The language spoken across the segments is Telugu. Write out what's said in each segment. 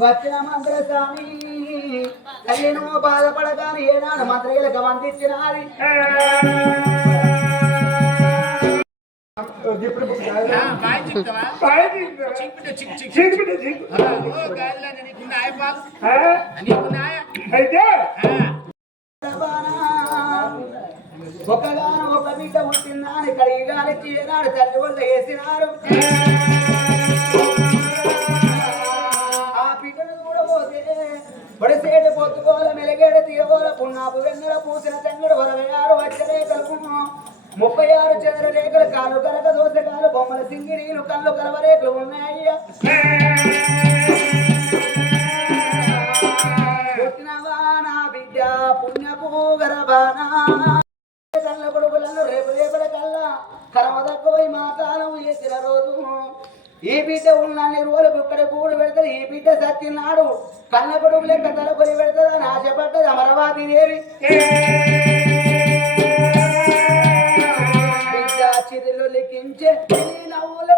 వచ్చిన మంత్ర స్వామి తల్లిను బాధపడగాని ఏనాడు మంత్రిలకు వందించినది ఒకగాను ఒక బిడ్డ పుట్టిందని కడిగాలి చేయనాడు తల్లి వల్ల వేసినారు ఆ బిడ్డను కూడా పోతే పొడిసేడు పొత్తుకోల మెలిగేడ తీయగోల పున్నాపు వెన్నెల పూసిన తంగడు వరవయారు వచ్చరే కలుపు 36 చంద్ర రేఖలు కాలు కరక దోసకాలు బొమ్మల సింగిరీలు కళ్ళు కలవరేకులు ఉన్నాయ్యా పుట్టినవా నా బిడ్డ పుణ్యపు గరబానా కళ్ళ కొడుకులను రేపు రేపటి కల్లా కరమ తక్కువ మా కాలం వేసిన రోజు ఈ బిడ్డ ఉన్నన్ని రోజులు ఇక్కడ కూడు పెడతారు ఈ బిడ్డ సత్యనాడు కన్న కొడుకు లెక్క తలకొని పెడతారు అని ఆశపడ్డది అమరావతి దేవి బిడ్డ చిరులు లిఖించే నవ్వులు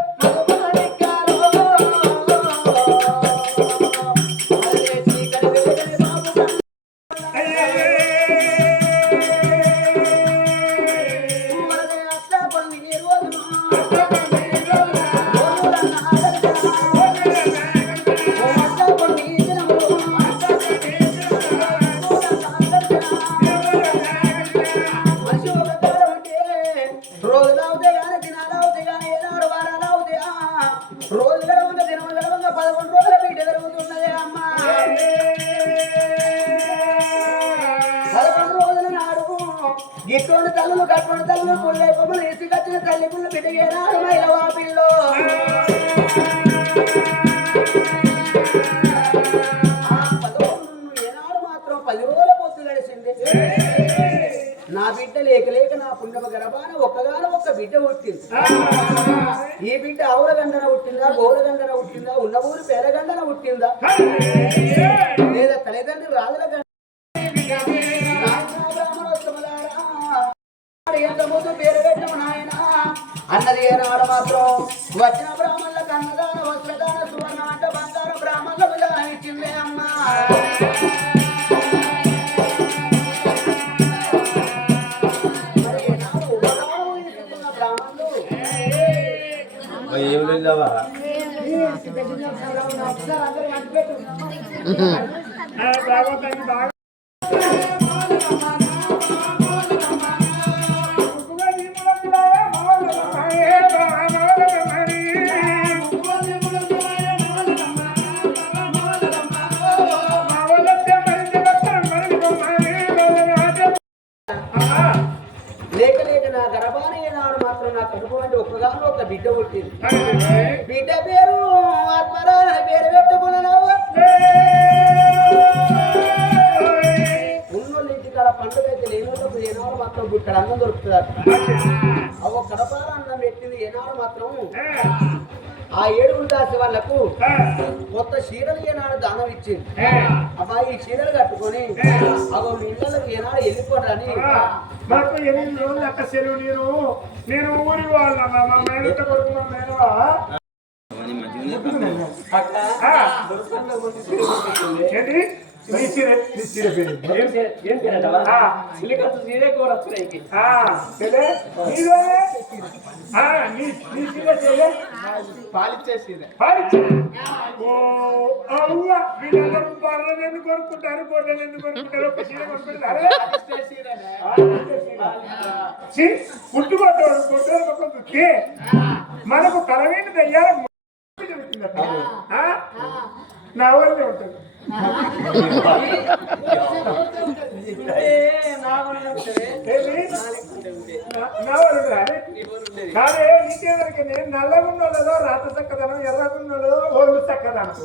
గిట్టుని తల్లులు కట్టుకుని తల్లులు పుల్లే కొమ్మలు వేసి కట్టిన తల్లి పుల్ల బిడ్డగేనాడు మైలవా పిల్లో ఏనాడు మాత్రం 10 రోజుల పొద్దు గడిచింది నా బిడ్డ లేక లేక నా పుణ్యమ గర్భాన ఒక్కగానో ఒక్క బిడ్డ పుట్టింది ఈ బిడ్డ ఆవురగండన పుట్టిందా గోరగండన పుట్టిందా ఉన్న ఊరు పేరగండన పుట్టిందా లేదా తల్లిదండ్రులు రాజుల గండ ఎంత ముందు పేరు పెట్టము నాయన అన్నది ఏనాడు మాత్రం వచ్చిన బ్రాహ్మణులకు అన్నదాన వస్త్రదాన సువర్ణ అంటే బంగారు బ్రాహ్మణులకు దానం ఇచ్చిందే అమ్మా బ్రాహ్మణులు ఒక్కగానో ఒక బిడ్డ పుట్టింది బిడ్డ పేరు ఆత్మరా పేరు పెట్టుకున్నావు ఉన్నోళ్ళు ఇంటికాడ పండుగ అయితే లేనోళ్ళకు ఏనాడు మాత్రం ఇక్కడ అన్నం దొరుకుతుంది అవ కడపాల అన్నం పెట్టింది ఏనాడు మాత్రం ఆ 7 దాసి వాళ్ళకు కొత్త చీరలు ఏనాడు దానం ఇచ్చింది అబ్బాయి ఈ చీరలు కట్టుకొని అగో మీ ఇళ్ళకి ఏనాడు వెళ్ళిపోరని మాకు 8 రోజులు అక్క సెలవు నేను ఊరి వాళ్ళ మా మేనత్త కొడుకున్నా ఏంటి కొనుక్కుంటారు గొడ్డలు ఎందుకు కొనుక్కుంటారు ఒక చీర కొనుక్కుంటారు పుట్టుకోవడం కొట్టుకోకపోతే మనకు తలవేంటి దయ్యాల నా వల్లే ఉంటుంది కాదే నీకేదరికి నేను నల్లగున్నోళ్ళలో రాత చక్కదనం ఎర్రగున్నోళ్ళు ఓళ్ళు చక్కదనం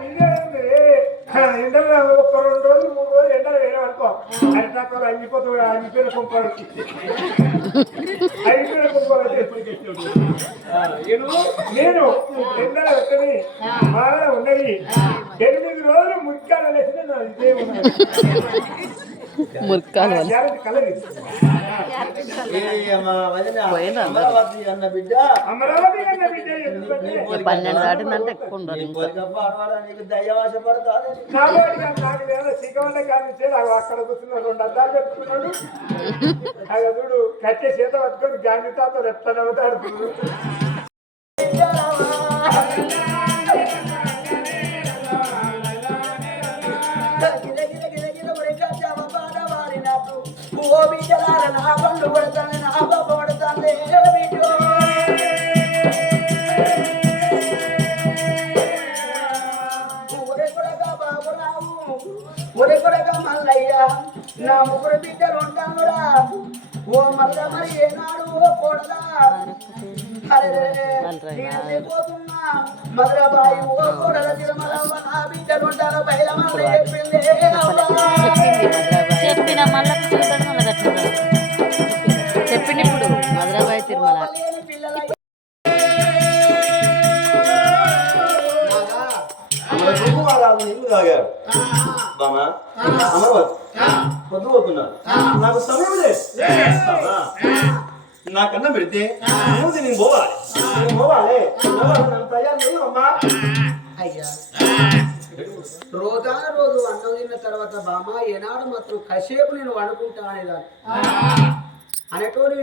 నిన్నే ఎండలో ఒక 2 రోజులు 3 రోజులు ఎండలు వేయడం అనుకో అది నాకు అయిపోతుంది అయిపోయిన కుంపాడు అయిపోయిన కుంపాడు నేను ఎండలు ఎక్కడి బాగా ఉన్నది 8 రోజులు మురికాలు వేసిన ఇదే ఉన్నది మురికాలు వాళ్ళు గ్యారెంటీ కలర్ అమరావతి అన్న బిడ్డ అమరావతి అన్న బిడ్డ ఎందుకంటే 12 దాటిందంటే ఎక్కువ ఉండరు ఇంకా నీకు దయ్యవాస పడతాను నాకు లేదా సిగ్గమంటే కానిచ్చే నాకు అక్కడ కూర్చున్న 2 అద్దాలు పెట్టుకున్నాడు అది చూడు కట్టే చేత పట్టుకొని గాంధీతాతో ఎట్లా నవ్వుతాడు ఓ బిడ్డలార నా పండు పడతాను నా బాబ పడతాను బిడ్డో ఒరే కొడగా మల్లయ్య నా ముగ్గురు బిడ్డలు ఉంటానురా ఓ మల్ల మరి ఏనాడు ఓ కోడలా పోతున్నా మధురబాయి ఓ కోడల తిరుమలమ్మ నా బిడ్డలు ఉంటాను బయల మల్ల చెప్పిన మళ్ళీ చెప్పింది ఇప్పుడు మధురాబాయి తిరుమల అమరావతి పొద్దుపోతున్నారు నాకు సమయం లేదు నాకన్నా పెడితే నేను పోవాలి నన్ను తయారు చేయు అమ్మా. అయ్యా రోజా రోజు అన్నం తిన్న తర్వాత బామ్మ ఏనాడు మాత్రం కసేపు నేను వండుకుంటా అనేదాన్ని అనేటోడు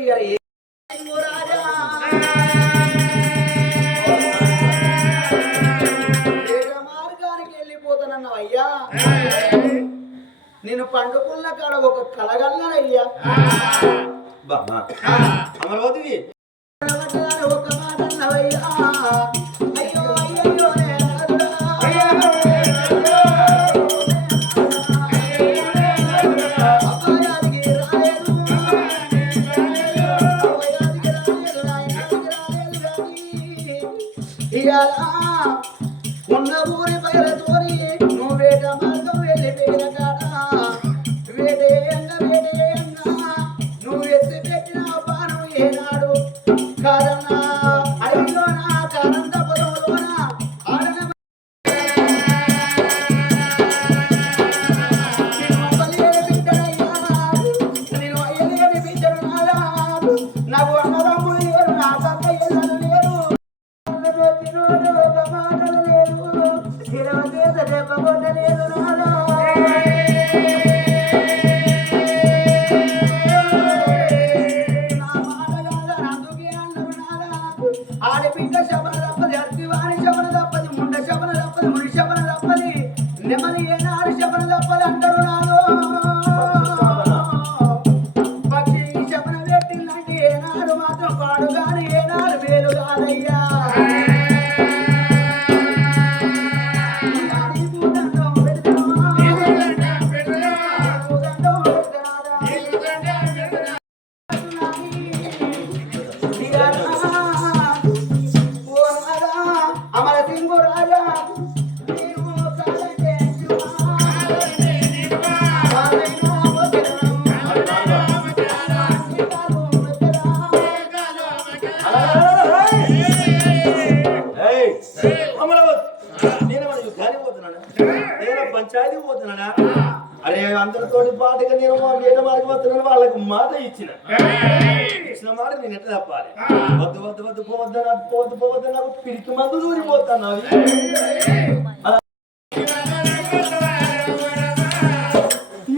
మార్గానికి వెళ్ళిపోతానన్నావు అయ్యా నేను పండుకున్న కాడ ఒక కలగల్లనయ్యా అమరావతివి ఒక మాట అన్నవయ్యా అయ్యో అయ్యో ఉన్న ఊరి పైరతోని నువ్వు వేట మార్గం వెళ్ళి పేర కాడా వేటేయంగా నువ్వు ఎత్తి పెట్టిన పాను ఏనాడు కారణ అడవిలోన కారంత పొలంలోన ఆడన నేను అయ్యలేని బిడ్డలు నాదా నాకు అన్నదమ్ములు లేరు నా తగ్గయ్యలు లేరు మాటలు లేరు ఇరవ చేత చెప్పబోటలేదు నాదా ఆడపిల్ల శబన తప్పది అర్తివాణి శబన తప్పది ముండ శబన తప్పది ముడి శబన తప్పది నెమలి ఏనాడు శబన తప్పది అంటారు నాదో పక్షి శబన పెట్టిందంటే ఏనాడు మాత్రం పాడు కాని ఏనాడు వేలు కాదయ్యా అమర సింగు రాజా అమరావతి నేను యుద్ధానికి పోతున్నాడా నేను పంచాయతీ పోతున్నాడా అరే అందరితోటి పాటుగా నేను వేట మార్గం వస్తున్నాను వాళ్ళకు మాట ఇచ్చిన మాట నేను ఎట్లా తప్పాలి వద్దు వద్దు వద్దు పోవద్దు నాకు పిరికి మందు దూరిపోతాను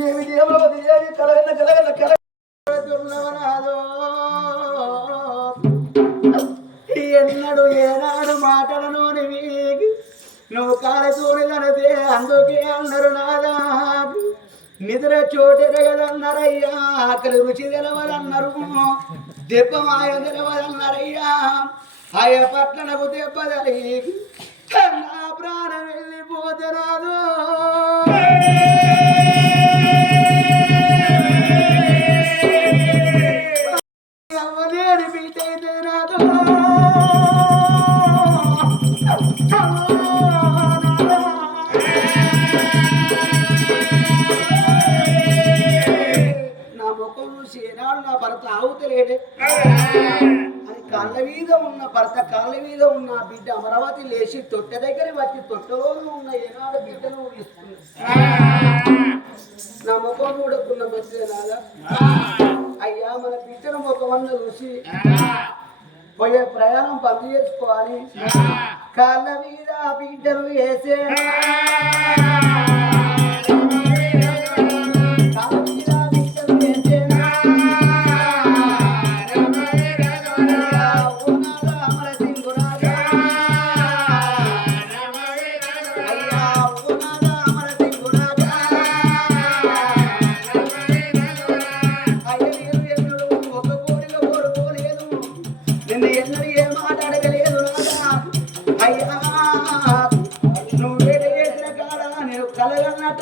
ఏమిటి అమరావతి ఏమి కలగన్న ఎన్నడు ఏనాడు మాటలను నువ్వు కాలతోనిదనదే అందుకే అన్నారు నాదా నిద్ర చోటెరగదన్నారయ్యా ఆకలి రుచి తెలవదన్నారు దెబ్బ మాయ తెలవదన్నారయ్యా ఆయా పట్లనకు దెబ్బదలి నా ప్రాణం వెళ్ళిపోతే రాదు అవ్వలేని బిడ్డైతే రాదు నా ముఖం చూసి ఏనాడు నా భర్త ఆవుతలేడే అని కాళ్ళ మీద ఉన్న భర్త కాళ్ళ మీద ఉన్న బిడ్డ అమరావతి లేచి తొట్టె దగ్గర వచ్చి తొట్టెలోనూ ఉన్న ఏనాడు బిడ్డను ఇస్తుంది నా ముఖం చూడకున్న మంచిదేనాగా అయ్యా మన బిడ్డను ముఖమన్న చూసి పోయే ప్రయాణం బంద్ చేసుకోవాలి కాళ్ళ మీద బిడ్డను వేసే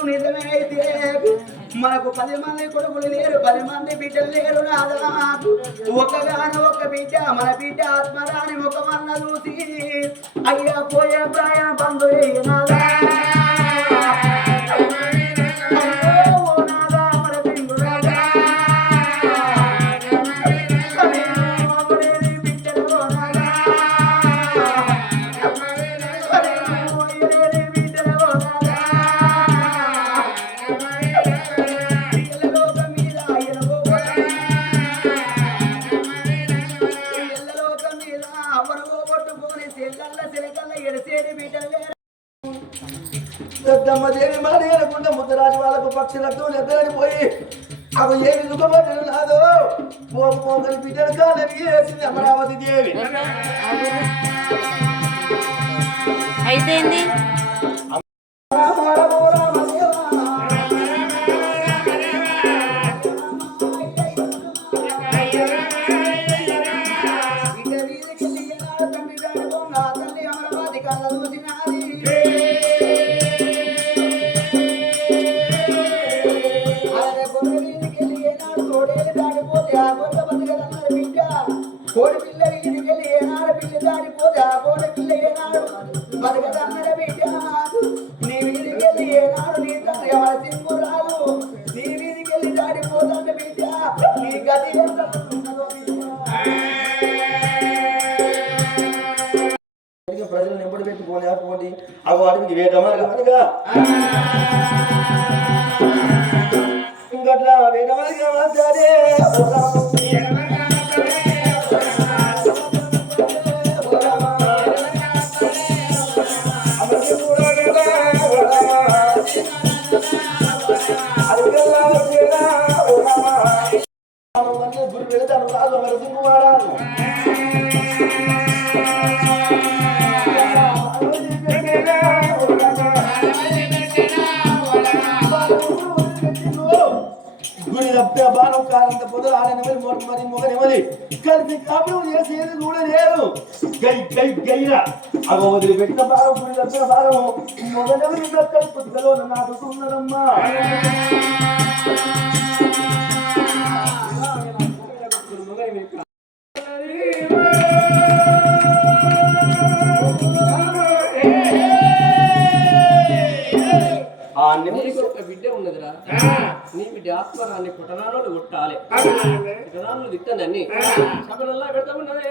నిజమే అయితే మనకు 10 మంది కొడుకులు లేరు 10 మంది బిడ్డలు లేరు నాదా ఒక్కగాను ఒక్క బిడ్డ మన బిడ్డ ఆత్మరాని ముఖమన్న చూసి అయ్యా పోయే ప్రాయం బంధు నాదా దేవి మాట వినకుండా ముద్దరాజు వాళ్ళకు పక్షి రక్తం నిద్రని పోయి అవి ఏమి దుఃఖపడ్డను నాదో పోకని బిడ్డను కాలేవి వేసింది అమరావతి దేవి అయితే ఏంది కోడి పిల్ల వీధికెళ్ళి ఏనాడు పిల్ల దాడిపోతే ఆ కోడి పిల్ల ఏనాడు బతకదన్నర బిడ్డ నీ వీధికెళ్ళి ఏనాడు నీ తండ్రి ఎవరి సింగు రాదు నీ వీధికెళ్ళి దాడిపోతాండ బిడ్డ నీ గది ఎంత ప్రజలు నింపడి పెట్టుకోలేకపోతే అవి వాటికి వేటమార్గమనిగా ఇంకట్లా వేటమార్గం అంటారే గురి వెళతాను రాదు నరసింహ మారాను గుడి తప్పే బాణం కారంత పొదలు ఆడనిమలి మరి మొగనిమలి కలిసి కాపురం చేసేది కూడా లేదు గై గై గైరా అగ వదిలిపెట్టిన భారం గుడి తప్పిన భారం మొగనెవరి పుట్టుకలో నాటుకున్నదమ్మా ఒక బిడ్డ ఉన్నదిరా నీ బిడ్డ ఆత్మరాన్ని కుటనాలు కొట్టాలి కుటనాలు తిట్టానని సభలల్లా పెడతా ఉన్నది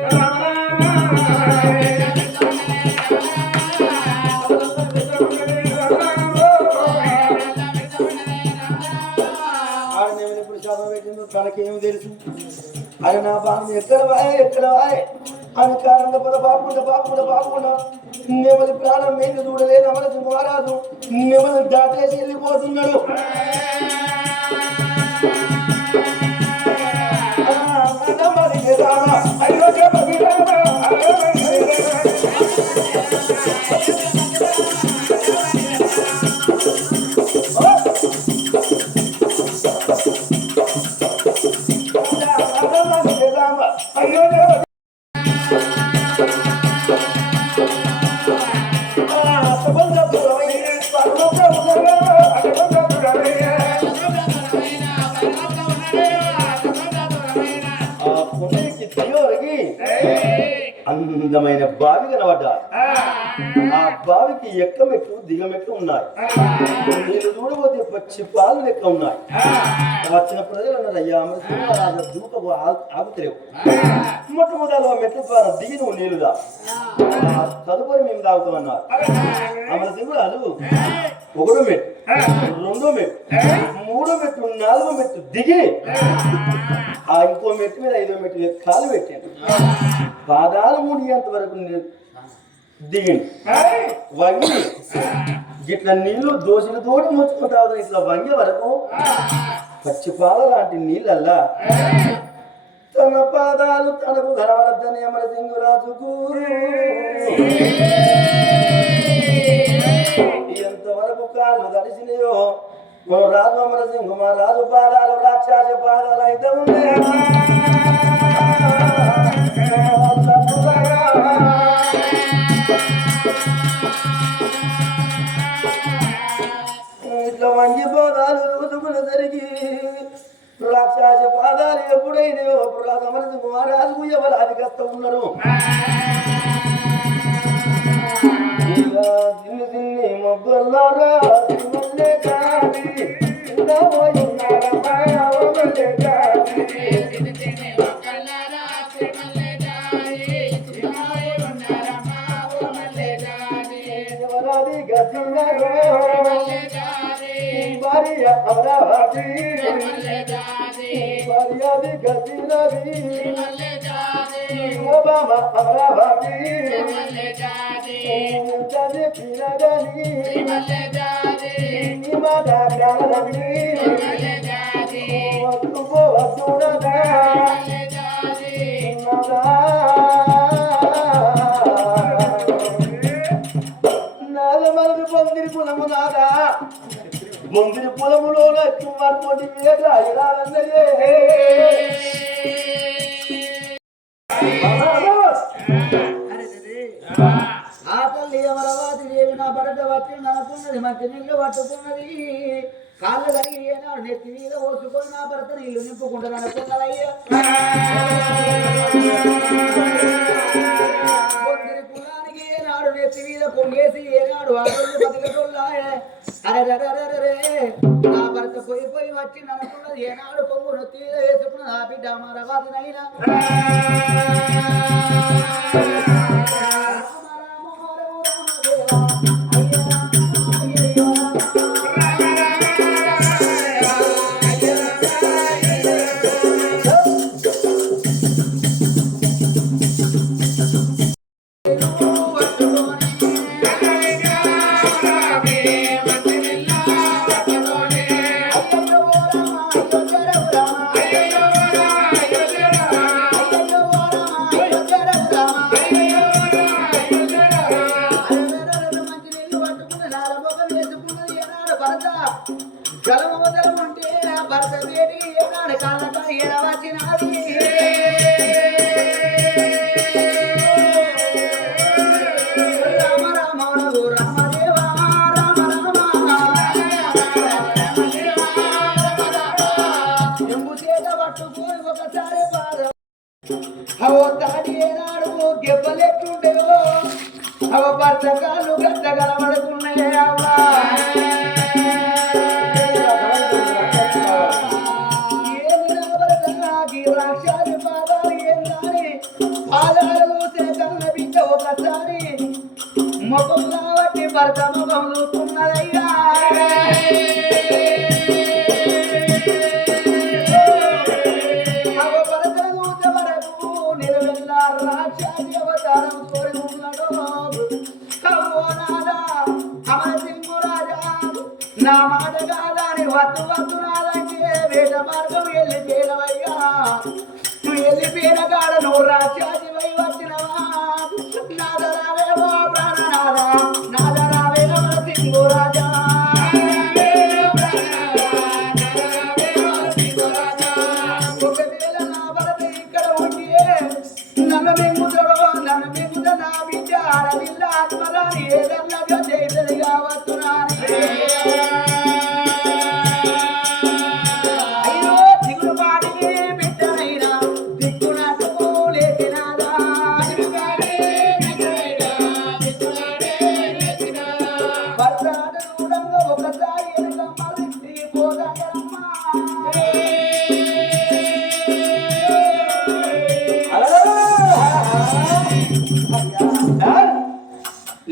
ఎప్పుడు శాపం పెట్టిందో తనకేమి తెలుసు అది నా బాణం ఎక్కడ వాయ్ అని కారంగా పద పాపకుండా నెమలి ప్రాణం మీద చూడలేదు అమరసింహ మహారాజు నెమలి దాటేసి వెళ్ళిపోతున్నాడు అందమైన బావి కనబడ్డా ఆ బావికి ఎక్కమెట్లు దిగమెట్లు ఉన్నాయి. నేను చూడబోతే పచ్చి పాలు లెక్క ఉన్నాయి. వచ్చిన ప్రజలు అన్నారు, అయ్యా అమరసింహ దూకకు ఆగుతలేవు. మొట్టమొదలు మెట్ల ద్వారా దిగి నువ్వు నీళ్ళుదా, తదుపరి మేము తాగుతామన్నారు. అమరసింహుడు అదుగు ఒకటో మెట్టు, రెండో మెట్టు, మూడో మెట్టు, నాలుగో మెట్టు దిగి ఆ ఇంకో మెట్టు మీద ఐదో మెట్టు మీద కాలు పెట్టాను. పాదాలు మునిగేంత వరకు దిగింది. వంగి ఇట్లా నీళ్లు దోషుల తోటి ముంచుకుంటావు. ఇట్లా వంగే వరకు పచ్చిపాల లాంటి నీళ్ళల్లా తన పాదాలు తనకు ధనవరద్దని అమరసింహరాజుకు ఎంతవరకు కాళ్ళు తడిసినాయో మన రాజు అమరసింహ మా రాజు పాదాలు రాక్షస పాదాలు అయితే ఉన్నాయి. ఇట్లా వంగి పాదాలు రుదుకులు జరిగి రాక్షస పాదాలు ఎప్పుడైనా రాజు అమరసింహ మహారాజుకు ఎవరు అధికస్త ఉన్నారు. చిన్ని చిన్ని మొగ్గల్లారా చిన్నలే కాది ఎవరాది గజున్నారో భార్య అమరావతి భార్యాది గజినది బాబా అమరావతి జని పినగని నిమదా గాలని వస్తువో వస్తునదా నదా నాదమరుగు పొందిరి కులము నాదా పొందిరి పొలములో కుమార్తోటి మీద రాజరాజందరే ఆ తల్లి అమరావతి దేవి నా భరత వచ్చి ననుకున్నది, మంచి నీళ్లు పట్టుకున్నది, కాళ్ళు కడిగి ఏనాడు నెత్తి మీద ఓసుకొని నా భర్త నీళ్లు నింపుకుంటారు అనుకున్నదయ్యా. పొందిరి కులానికి ఏనాడు నెత్తి మీద పొంగేసి ఏనాడు ఆటోళ్ళు బతికటోళ్ళాయే. అరే నా భర్త పోయి వచ్చి ననుకున్నది, ఏనాడు పొంగు నెత్తి మీద వేసుకున్నది ఆ బిడ్డ అమరావతినైనా. జలమవదలం అంటే భర్త వేడి ఏనాడు కాళ్ళ ఎరవచ్చినది. రామ రామ రామదేవా రామ రామ ఎంబు చేత పట్టుకొని ఒకసారి పాదం అవో తాడి ఏనాడు గెబ్బలెట్టుండేవో అవ భర్త కాళ్ళు గడ్డ కలబడుకున్నాయి. అవ్వా రాక్షసి పాదాలు ఏందని పాదాలు కన్న బిడ్డ ఒకసారి ముఖం కాబట్టి భర్త ముఖం చూస్తున్నదయ్యా. భర్త కూత వరకు నిలవెల్లా రాక్షసి అవతారం కోరుకున్నాడు. నాదా అమరసింహరాజా నా మాట కాదని వద్దు వద్దు నాదంటే వేట మార్గం వెళ్ళి పేరవయ్యా. నువ్వు వెళ్ళిపోయిన కాడ నువ్వు రాక్షసి వై వచ్చినవా. నాదరావేమో ప్రాణనాథ నాదరావే అమరసింహరాజా. ఒకవేళ నా భరత ఇక్కడ ఉంటే నన్ను మింగుతాడో నన్ను మింగుతా నా బిడ్డ ఆడపిల్ల ఆత్మరాని ఏదన్నా చేసేది కావచ్చు నాని. అయ్యో దిగులు పాటికి బిడ్డనైనా దిక్కునకు లేచినా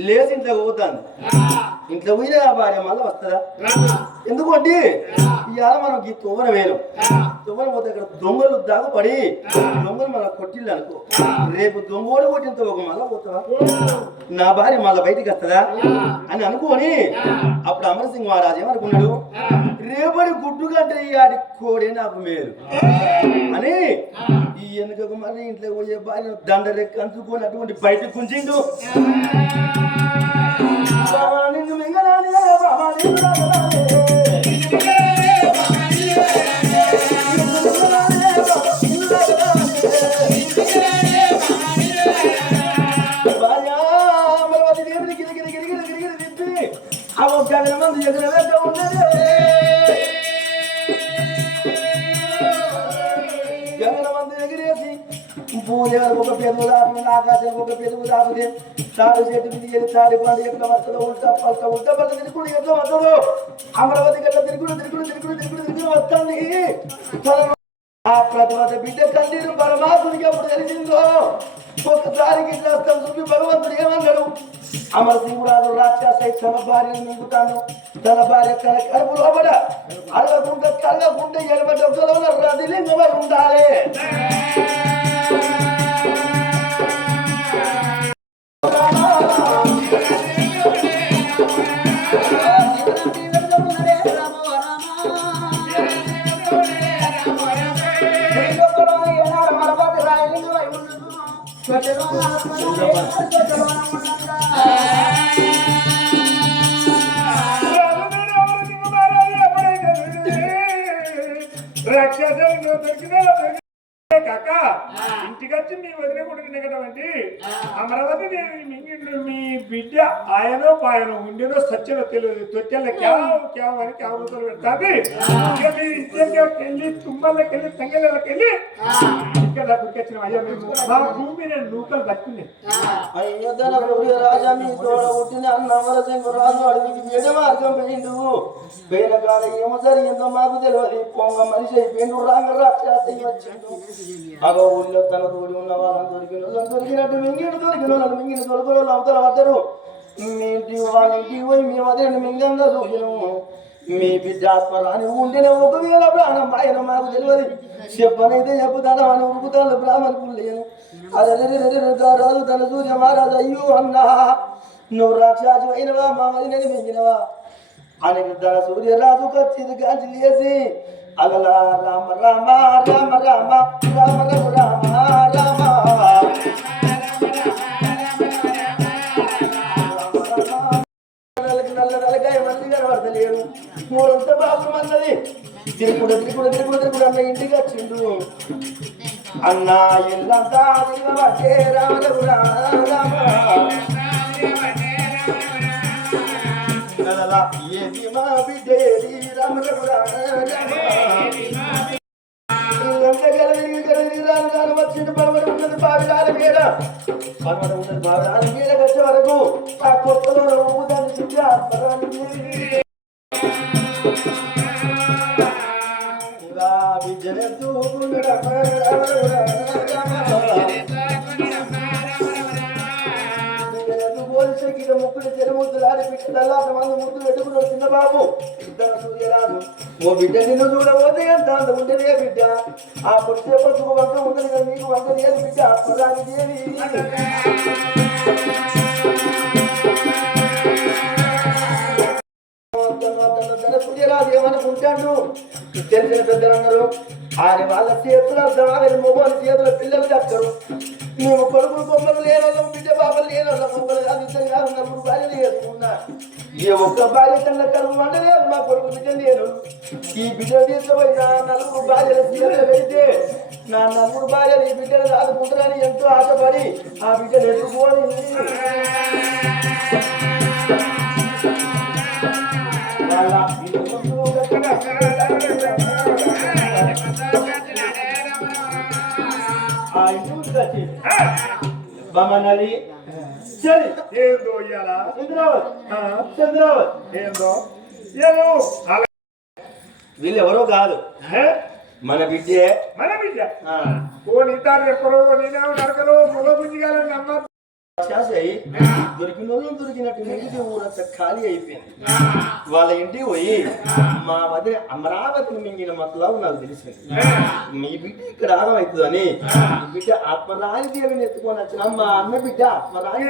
లేచి ఇంట్లో పోతాను. ఇంట్లో పోయినా ఆ భార్య మళ్ళీ వస్తుందా? ఎందుకంటే ఇవాళ మనం ఈ తువ్వన వేయను. తువ్వన పోతే ఇక్కడ దొంగలు దాగుపడి దొంగలు మన కొట్టిల్లు అనుకో. రేపు దొంగోడు కొట్టిన ఒక మళ్ళా పోతావా? నా భార్య మళ్ళీ బయటికి వస్తుందా అని అనుకోని అప్పుడు అమరసింగ్ మహారాజు ఏమనుకున్నాడు, రేపటి గుడ్డు కంటే ఆడి కోడే నాకు మేలు అని ఈ వెనుకకు మరి ఇంట్లో పోయే భార్య దండరెక్క అందుకొని అటువంటి బయటకు గుంజిండు. భూదేవులకు ఒక పెరుగు దాటు ఆకాశానికి ఒక పెరుగు దాటుదే తాడు చెట్టు మీద తాడి పండు ఎట్లా వస్తుందో ఉల్టా పల్ట తిరుగుడు ఎట్లా వస్తుందో అమరావతి గట్ల తిరుగుడు వస్తుంది. ఆ ప్రతిమత బిడ్డ కన్నీరు పరమాత్ముడికి ఎప్పుడు తెలిసిందో ఒక్కసారికి ఇట్లా చూపి భగవంతుడు ఏమన్నాడు, అమరసింహురాజు రాక్షస తన భార్యను మింగుతాను, తన భార్య తన కడుపు లోపల కలగకుండా ఎడబడ్డ రదిలింగమై ఉండాలి. కాక ఇంటికొచ్చి మీ వదిలే కొడుకునేటువంటి అమరావతి దేవి మీ బిడ్డ ఆయనో పాయనో ఉండేనో సత్యనో తెలియదు తొట్టెల క్యావ్ అని క్యావ్ రోజులు పెడతాది. ఇక మీ ఇంటికెళ్ళి తుమ్మలకెళ్ళి తంగలకెళ్ళి ఇక్కడ గుర్తొచ్చిన అయ్యా మేము మా భూమి నేను నూకలు దక్కున్నాయి. అయ్యో రాజా మీ తోడ పుట్టిన అన్న అమరసింహరాజు అడవికి వేడి మార్గం పోయిండు. వేల కాడ ఏమో జరిగిందో మాకు తెలియదు. పొంగ మనిషి అయిపోయిండు. రాంగ రాక్షసి వచ్చిండు. అగో ఊళ్ళో తన తోడి ఉన్న వాళ్ళని దొరికినట్టు మింగిన దొరకలు అవతల పడ్డరు. మీ ఇంటి వాళ్ళ ఇంటికి పోయి మేము అదే మింగంగా చూసినాము. మీ బిడ్డ ఆత్మరాని ఉంటేనే ఒకవేళ ప్రాణం ఆయన మాకు తెలియదు. చెప్పనైతే చెప్పుతాను అని ఉరుకుతాను బ్రాహ్మణులు లేను. అదే రాజు తన సూర్య మహారాజు అయ్యో అన్నా నువ్వు రాక్షసు అయినవా మా నేను మింగినవా అని తన సూర్యరాజు ఖచ్చిత కాంచి లేసి అలలా రామ రామ రామ రామ రామ రామ రామ నల్లగా మంది కనబడతలేడు. మూడంతా బాబు అన్నది తిరుగుడు అన్న ఇంటికి వచ్చిండు. అన్న ఇల్లంతా దిగబట్టే రామ రామ ఏది మా బిడ్డేది రామ వచ్చిండు. పర్వతం ఉన్నది బావిడాల మీద వచ్చే వరకు ఆ కొత్తలో దాన్ని చూసి ముక్కుడు చెరుముద్దులాడి పిల్లలా మంది ముద్దు పెట్టుకున్నాడు చిన్న బాబు. ఇద్దరు సూర్యరాజు ఓ బిడ్డ నిన్ను చూడబోతే ఎంత అంత ఉండదే బిడ్డ. ఆ పొడిసేపడుకు వంక ఉండదు కదా మీకు వంక లేదు బిడ్డ ఆత్మరాని దేవి. సూర్యరాజు ఏమనుకుంటాడు తెలిసిన పెద్దలు అన్నారు ఆయన వాళ్ళ చేతులు అర్థం ఆయన మొబైల్ చేతుల పిల్లలు దక్కరు. మేము కొడుకులు బొమ్మలు లేనోళ్ళం బిడ్డ బాబలు లేనోళ్ళం బొమ్మలు కాదు ఇద్దరు కాదు నలుగురు భార్యలు చేసుకున్నా. ఏ ఒక్క భార్య కన్నా కరువు అంటే మా కొడుకు బిడ్డ నేను ఈ బిడ్డ తీసుకుపోయినా నలుగురు భార్యల చేతులు పెడితే నా నలుగురు భార్యలు ఈ బిడ్డను ఆదుకుంటారని ఎంతో ఆశపడి ఆ బిడ్డను ఎత్తుకొని బమనలి చలి ఏందో ఇయ్యాల చంద్రావత్ ఏందో వీళ్ళెవరో కాదు మన బిడ్డే. మన బిడ్డ ఓ నీతారు ఎక్కడో నేనేమో నరకలో మొగ పుంజిగాలని అమ్మ చేసాయి దొరికిన వాళ్ళు దొరికినట్టు మిగిలిన ఊరంతా ఖాళీ అయిపోయింది. వాళ్ళ ఇంటికి పోయి మా వదిన అమరావతిని మింగిన మతలావు నాకు తెలిసింది. మీ బిడ్డ ఇక్కడ ఆగం అవుతుందని ఈ బిడ్డ ఆత్మరాణి దేవిని ఎత్తుకొని వచ్చిన మా అన్న బిడ్డ ఆత్మరాణి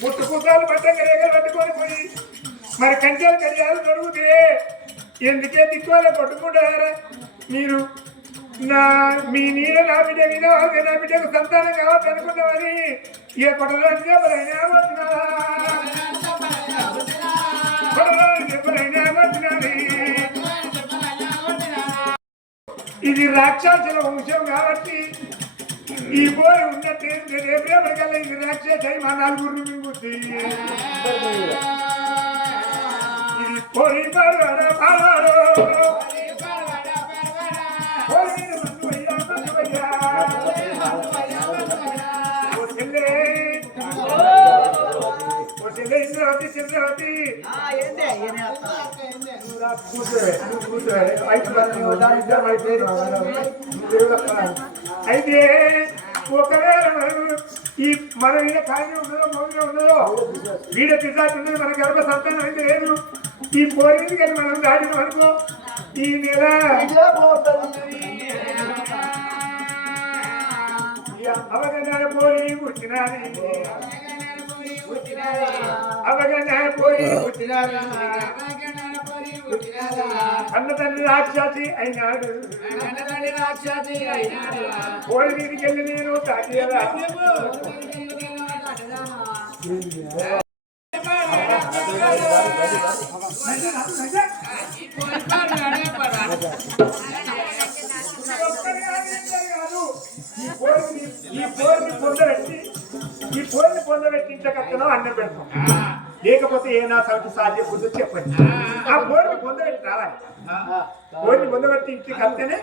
పుట్టుకుసాలు పట్టంగా పట్టుకొని పోయి మరి కంచాలు కడియాలు దొరుకుతే ఎందుకే దిక్కువలే పట్టుకుంటారా మీరు? మీ నీడ నా బిడ్డ మీద నా బిడ్డకు సంతానం కావచ్చు అనుకున్నామని ఇక కొట్టడానికి ఎవరైనా ఇది రాక్షసుల వంశం కాబట్టి ఈ పోయి ఉన్నట్టు రేపటికల్లా ఇది రాక్షస మా నలుగురు మింగుద్ది. ఇది పోయి పడవాడు చంద్రవతి చంద్రవతి అయితే ఒకవేళ ఈ మన మీద కార్యం ఉన్నదో మోగిన ఉన్నదో వీడ పిశాచి ఉన్నది మన గర్భ సంతానం అయితే లేదు. ఈ పోరింది కానీ మనం దాడిన అనుకో ఈ నెల అవగణన పోయి పుట్టినది అవగణన పోయి పుట్టినది అన్న తండ్రి రాక్షసి అయినాడు పోయి దీనికి వెళ్ళి నేను తాకియలా ఈ పోరిని పొందబెట్టించకత్తనో అన్నం పెడతాం. లేకపోతే ఏ నా సౌతి సాధ్యం పొందో చెప్పండి. ఆ పోరిని పొందబెట్టి రావాలి. పోరిని పొందబెట్టి ఇంటికి కత్తేనే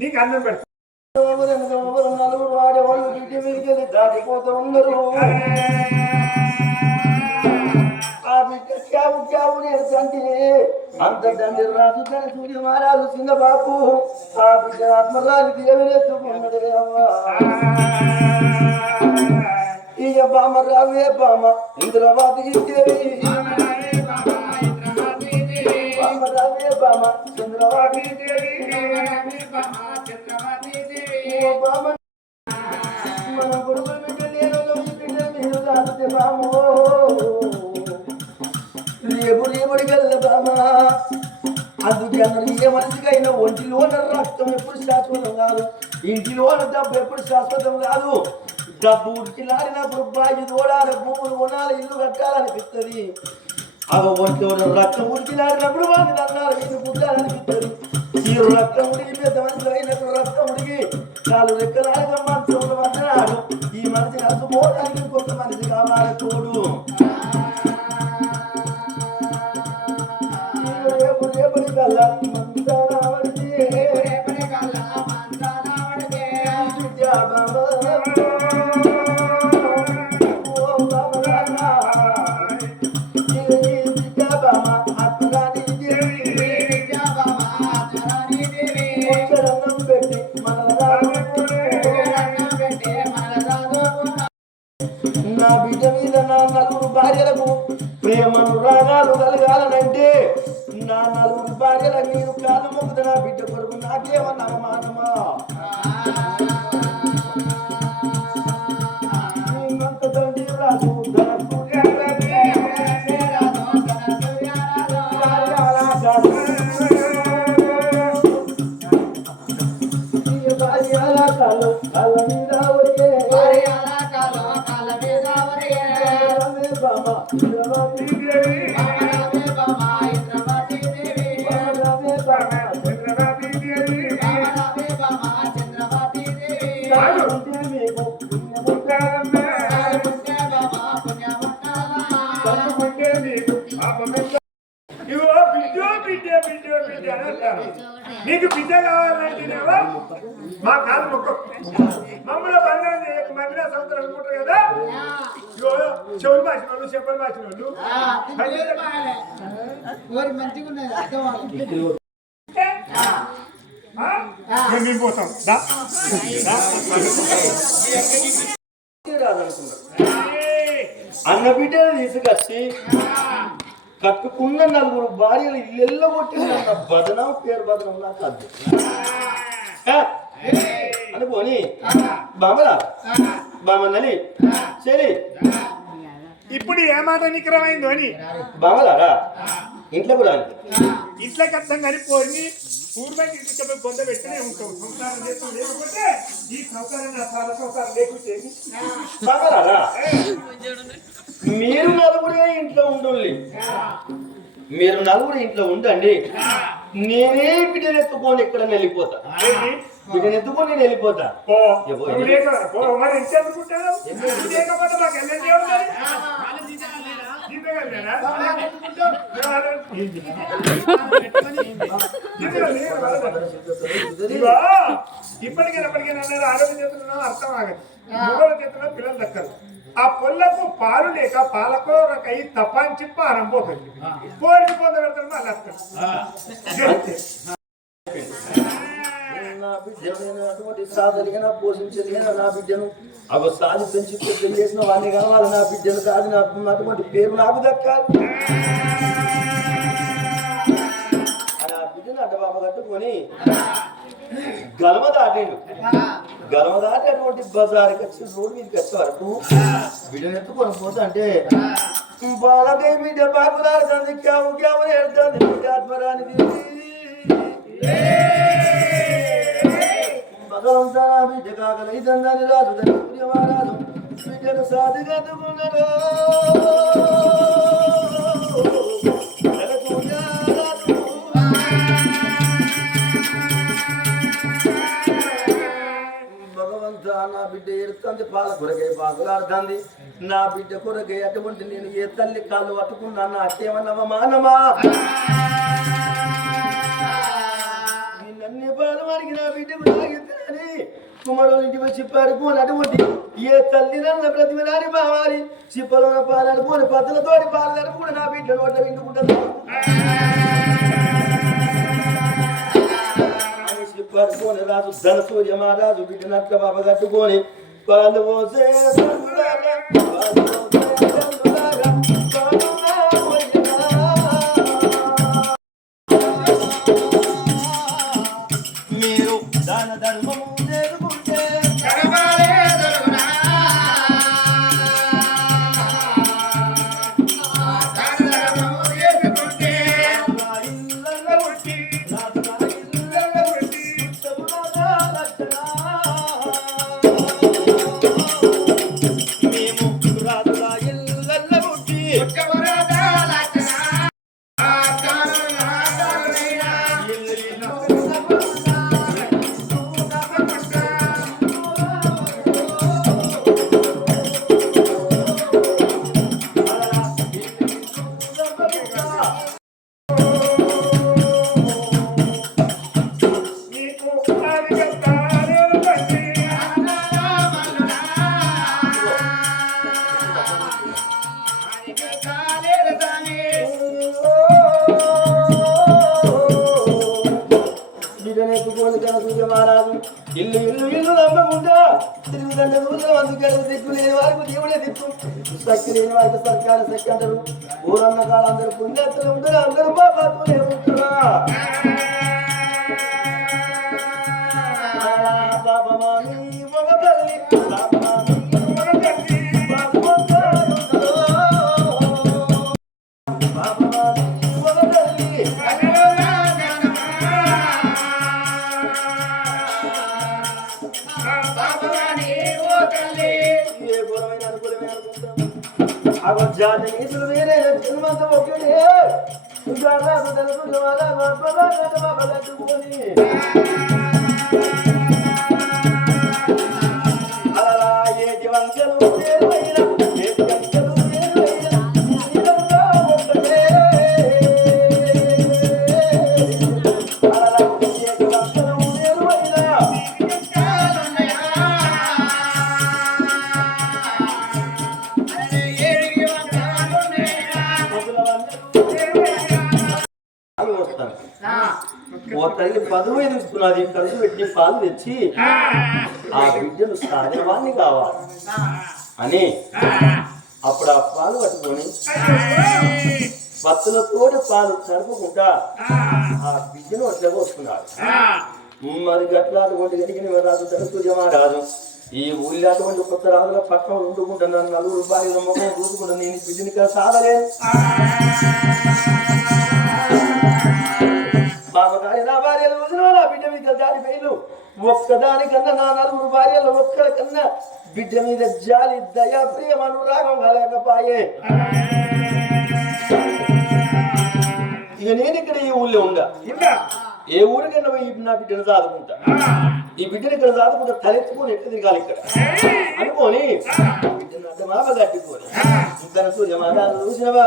నీకు అన్నం పెడతాం. నలుగురు వాడేవాళ్ళు ఇంటి మీదకి దాటిపోతూ ఉన్నారు. ఆ బిడ్డ క్యావు క్యావు నేర్చంటే అంత తండ్రి రాజు కానీ సూర్య మహారాజు చిన్న బాపు ఆ బిడ్డ ఆత్మరాజు దేవనెత్తుకున్నాడే అమ్మా. ఇక బామ రావే బామ ఇంద్రవాది దేవి బామ రావే బామ చంద్రవాది బామ మన గురువు బిడ్డ నేను బిడ్డ మీరు రాస్తే బామో రేపు రేపటి కల్ల బామ. అందుకన్నారు ఏ మనిషికైనా ఒంటిలోన రక్తం ఎప్పుడు శాశ్వతం కాదు, ఇంటిలోన డబ్బు ఎప్పుడు శాశ్వతం కాదు. డబ్బు ఉడికిలాడినప్పుడు బాయి తోడాలి, భూములు కొనాలి, ఇల్లు కట్టాలనిపిస్తుంది. అవ ఒంటిలో రక్తం ఉడికిలాడినప్పుడు వాడిని అన్నారు ఇల్లు పుట్టాలనిపిస్తుంది. ఈ రక్తం ఉడికి పెద్ద మనిషి అయినప్పుడు రక్తం ఉడికి నాలుగు రెక్కలాగా మనసు అంటున్నాడు. ఈ మనిషి నష్టపోవడానికి కొత్త మనిషి కావాలి తోడు. రేపు రేపటి కల్లా నా బిడ్డ మీద నా నలుగురు భార్యలకు ప్రేమను రాగాలు కలగాలనంటే నా నలుగురు భార్యల నేను కాదు మొక్కుత నా బిడ్డ కొరకు నాకేమన్నా అవమానమా? తండ్రి రాజు నీకు బిడ్డ కావాలంటేనేవో మా కాలు మొక్క మమ్మల్ని ఊళ్ళో బంగారం చేయక మందిర సంవత్సరాలు అనుకుంటారు కదా ఇగో చెవులు మార్చిన వాళ్ళు చెప్పలు మార్చిన వాళ్ళు మంచిగా ఉన్నది అర్థం మేము పోతాం దా. అన్న బిడ్డను తీసుకొచ్చి కట్టుకున్న నలుగురు భార్యలు ఇల్లెల్లో కొట్టిందన్న బదనం పేరు బదనం నాకు అద్దు అనుకోని బామలా బామన్నని సరే ఇప్పుడు ఏ మాట నికరమైందో అని బామలారా ఇంట్లోకి రాని ఇంట్లోకి అర్థం కనిపోయి పూర్వకి ఇంటికి కొంత పెట్టినే ఉంటాం సంసారం చేస్తాం లేకపోతే ఈ సంసారం నా చాలా సంసారం లేకుంటే బామలారా మీరు నలుగురే ఇంట్లో ఉండండి మీరు నలుగురు ఇంట్లో ఉండండి నేనే బిడ్డను ఎత్తుకొని ఎక్కడ వెళ్ళిపోతా బిడ్డను ఎత్తుకొని నేను వెళ్ళిపోతా మరి ఎంత అనుకుంటారు లేకపోతే మాకు ఎన్నెంటే ఉంటుంది ఇప్పటికైనా అన్నారు ఆరోగ్య చేతుల్లో అర్థం ఆగదు మూడవ చేతుల్లో పిల్లలు దక్కరు ఆ పొల్లకు పాలు లేక పాలకో రకై తపాంచి పారంపోతుంది కోరిక పొందబెడతారు మళ్ళీ నా బిడ్డ అటువంటి సాధలిగా పోషించలిగిన నా బిడ్డను అవ సాధి పెంచి పెళ్లి చేసిన వాడిని కావాలి నా బిడ్డను కాదు నా అటువంటి పేరు నాకు దక్కాలి నా బిడ్డను అడ్డబాబు కట్టుకొని గలమ దాటిండు గలమ దాటి అటువంటి బజార్కి వచ్చి రోడ్డు మీదకి వచ్చే వరకు బిడ్డను ఎత్తుకొని పోతా అంటే బాలకై బిడ్డ బాగులాడుతుంది క్యాము క్యామని వెళ్తుంది బిడ్డ ఆత్మరానికి భగవంతనా బిడ్డ కాకలై దందని రాజు దని సూర్యమారాజు బిడ్డను సాధిగట్టుకున్నాడు భగవంత నా బిడ్డ ఎడుతుంది పాల కొరకై బాగులాడుతుంది నా బిడ్డ కొరకై అటువంటి నేను ఏ తల్లి కాళ్ళు పట్టుకున్నా నా అట్టేమన్నవ మానమా అన్ని పాలు వారికి నా బిడ్డకు తాగిద్దని కుమారులు ఇంటికి వచ్చి పారిపోని అటువంటి ఏ తల్లి నన్న ప్రతిమలాని బావాలి చిప్పలోన పాలు అనుకోని పద్ధలతోటి పాలు అనుకుని నా బిడ్డను ఒట్ల వింటుకుంటుంది పడుకొని రాజు ధన సూర్య మహారాజు బిడ్డ నట్ల బాబా కట్టుకొని పాలు పోసే మీరు దాన ధర్మము చేసుకుంటే ఇల్లు ఇల్లు ఇల్లు నమ్మకుండా తిరుగుదండ రోజులు అందుకని దిక్కు లేని వారికి దేవుడే దిక్కు శక్తి లేని వారికి సర్కారు శక్తి అంటారు ఊరన్న కాలం అందరూ పుణ్యత్తులు ఉంటారు అందరూ బాబాతూనే ఉంటారా పాపమాని ఒక తల్లి పాపమాని ఒక తల్లి పాపమాని ఒక తల్లి జాతి నీతులు వేరే జన్మంత ఒకటే రాజు తెలుసు బాబా కట్టుకొని అలా ఏటి వంచలు పదవి తీసుకున్నది ఖర్చు పెట్టి పాలు తెచ్చి ఆ బిడ్డను సాధవాన్ని కావాలి అని అప్పుడు ఆ పాలు పట్టుకొని పత్తులతోటి పాలు చదువుకుంటా ఆ బిడ్డను అట్లా వస్తున్నారు. మరి గట్లా అటువంటి గడిగిన రాజు ధనసూర్యమా రాజు ఈ ఊళ్ళో అటువంటి కొత్త రాజుల పట్టణం ఉండుకుంటున్నాను. నలుగురు భార్యల ముఖం చూసుకుంటా నేను బిడ్డని కదా సాధలేను. బాబగారి నా భార్యలు చూసిన నా బిడ్డ మీద జాలి పేర్లు ఒక్కదానికన్నా నా నలుగురు భార్యలు ఒక్కరి కన్నా బిడ్డ మీద జాలి దయా ప్రియం అనురాగం కలగపాయే. ఇక నేను ఇక్కడ ఈ ఊళ్ళో ఉండా ఏ ఊరికన్నా నా బిడ్డను సాదుకుంటా. ఈ బిడ్డను ఇక్కడ సాదుకుంటా తలెత్తుకొని ఎట్లా తిరగాలి ఇక్కడ అనుకోని బిడ్డను అడ్డమాప కట్టుకొని ఇంకా సూర్యమాగా చూసినవా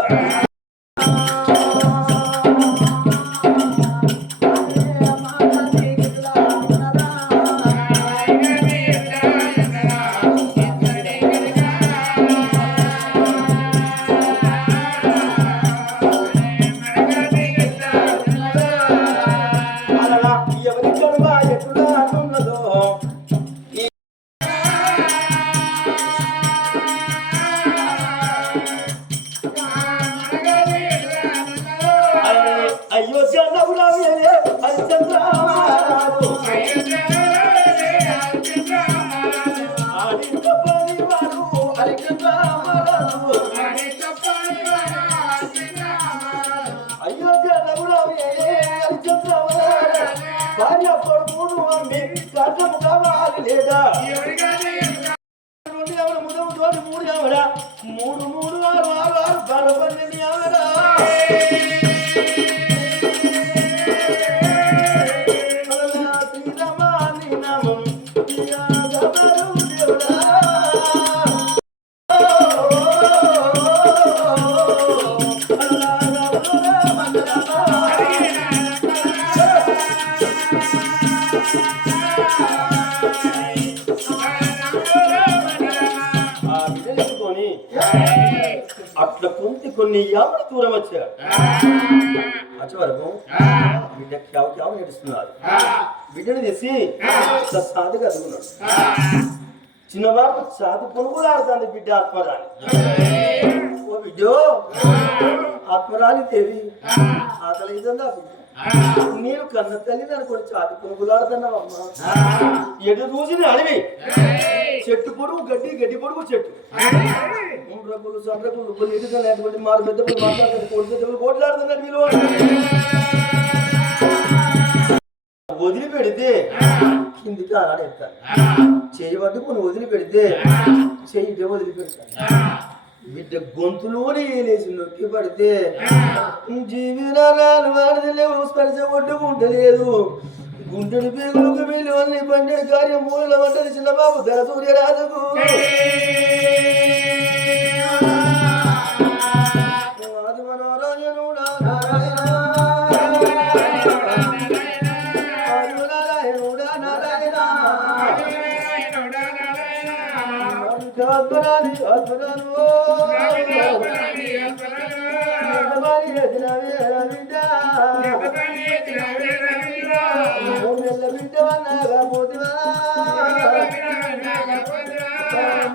మూడు మూడు ఆరు ఆరు ఆరు 12 ఆవిడ శ్రీరమాని నామం అట్లా కొన్ని యాభై దూరం వచ్చారు. వచ్చే వరకు బిడ్డ క్యావ నడుస్తున్నారు. బిడ్డను తెసి సాధి కదుకున్నాడు. చిన్నబాబు సాధి పొనుగులు ఆడుతుంది బిడ్డ ఆత్మరాణి. ఓ బిడ్డో ఆత్మరాణి దేవి ఆకలిందా బిడ్డ నేను కన్న తల్లిని అనుకోని చాటి పొనుగులాడుతున్నావమ్మా. ఎడు రోజుని అడవి చెట్టు పొడుగు గడ్డి పొడుగు చెట్టు రకులు సండ్రకులు ఎటువంటి మారు పెద్ద మాట్లాడుతున్నారు కోట్లాడుతున్నారు. మీరు వదిలిపెడితే కిందికి ఆడేస్తారు. చేయి పట్టుకుని వదిలిపెడితే చెయ్యి వదిలిపెడతారు. బిడ్డ గొంతులోనే వేలేసి నొక్కి పడితే జీవినాలు వాడలేవు స్పర్శ కొట్టుకుంటలేదు. గుంటడి పేగులకు వీళ్ళు అన్ని పండే కార్యం మూల వంటది చిన్నబాబు ధర సూర్యరాజుకు. ఆది మనోరాజనుడా నారాయణ నారాయణుడా నారాయణ అద్భుతాలు అద్భుతాలు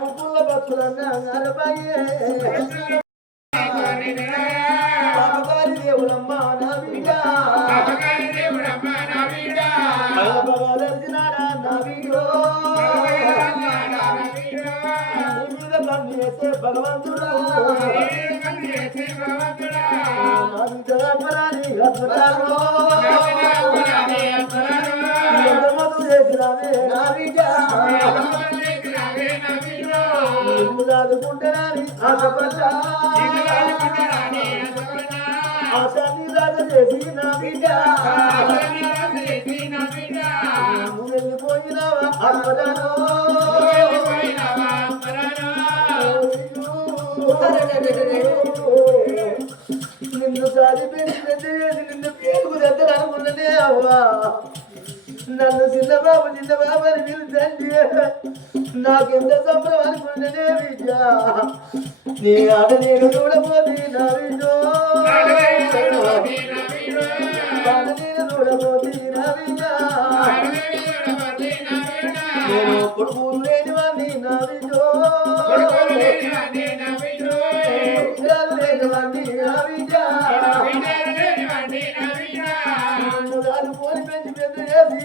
ముక్కుల భక్తులన్నా దేవుడమ్మా నా బిడ్డ భగవదర్శనాడా నా బిడ్డో కన్ను చేసే భగవంతుడా దాదుకుంటారని ఆశపడ్డా ఆశాన్ని రాజ చేసి నా బిడ్డ నువ్వు వెళ్ళిపోయినావా ఆత్మదానో నిన్ను సారి పెట్టి నిన్ను పేరుకు దగ్గర అనుకున్నదే అవ్వా. నన్ను చిన్నబాబు అని పిలుచండి. నాకెంత సంబరం అనుకున్నదే విద్య. నీ ఆట నేను చూడబోతే నా విజో నేను చూడబోతే నా విద్య. నేను కొడుకు లేని వాడిని నా బిడ్డో బిడ్డలు లేని వాడిని నా బిడ్డ పోని పెంచి పెద్ద చేసి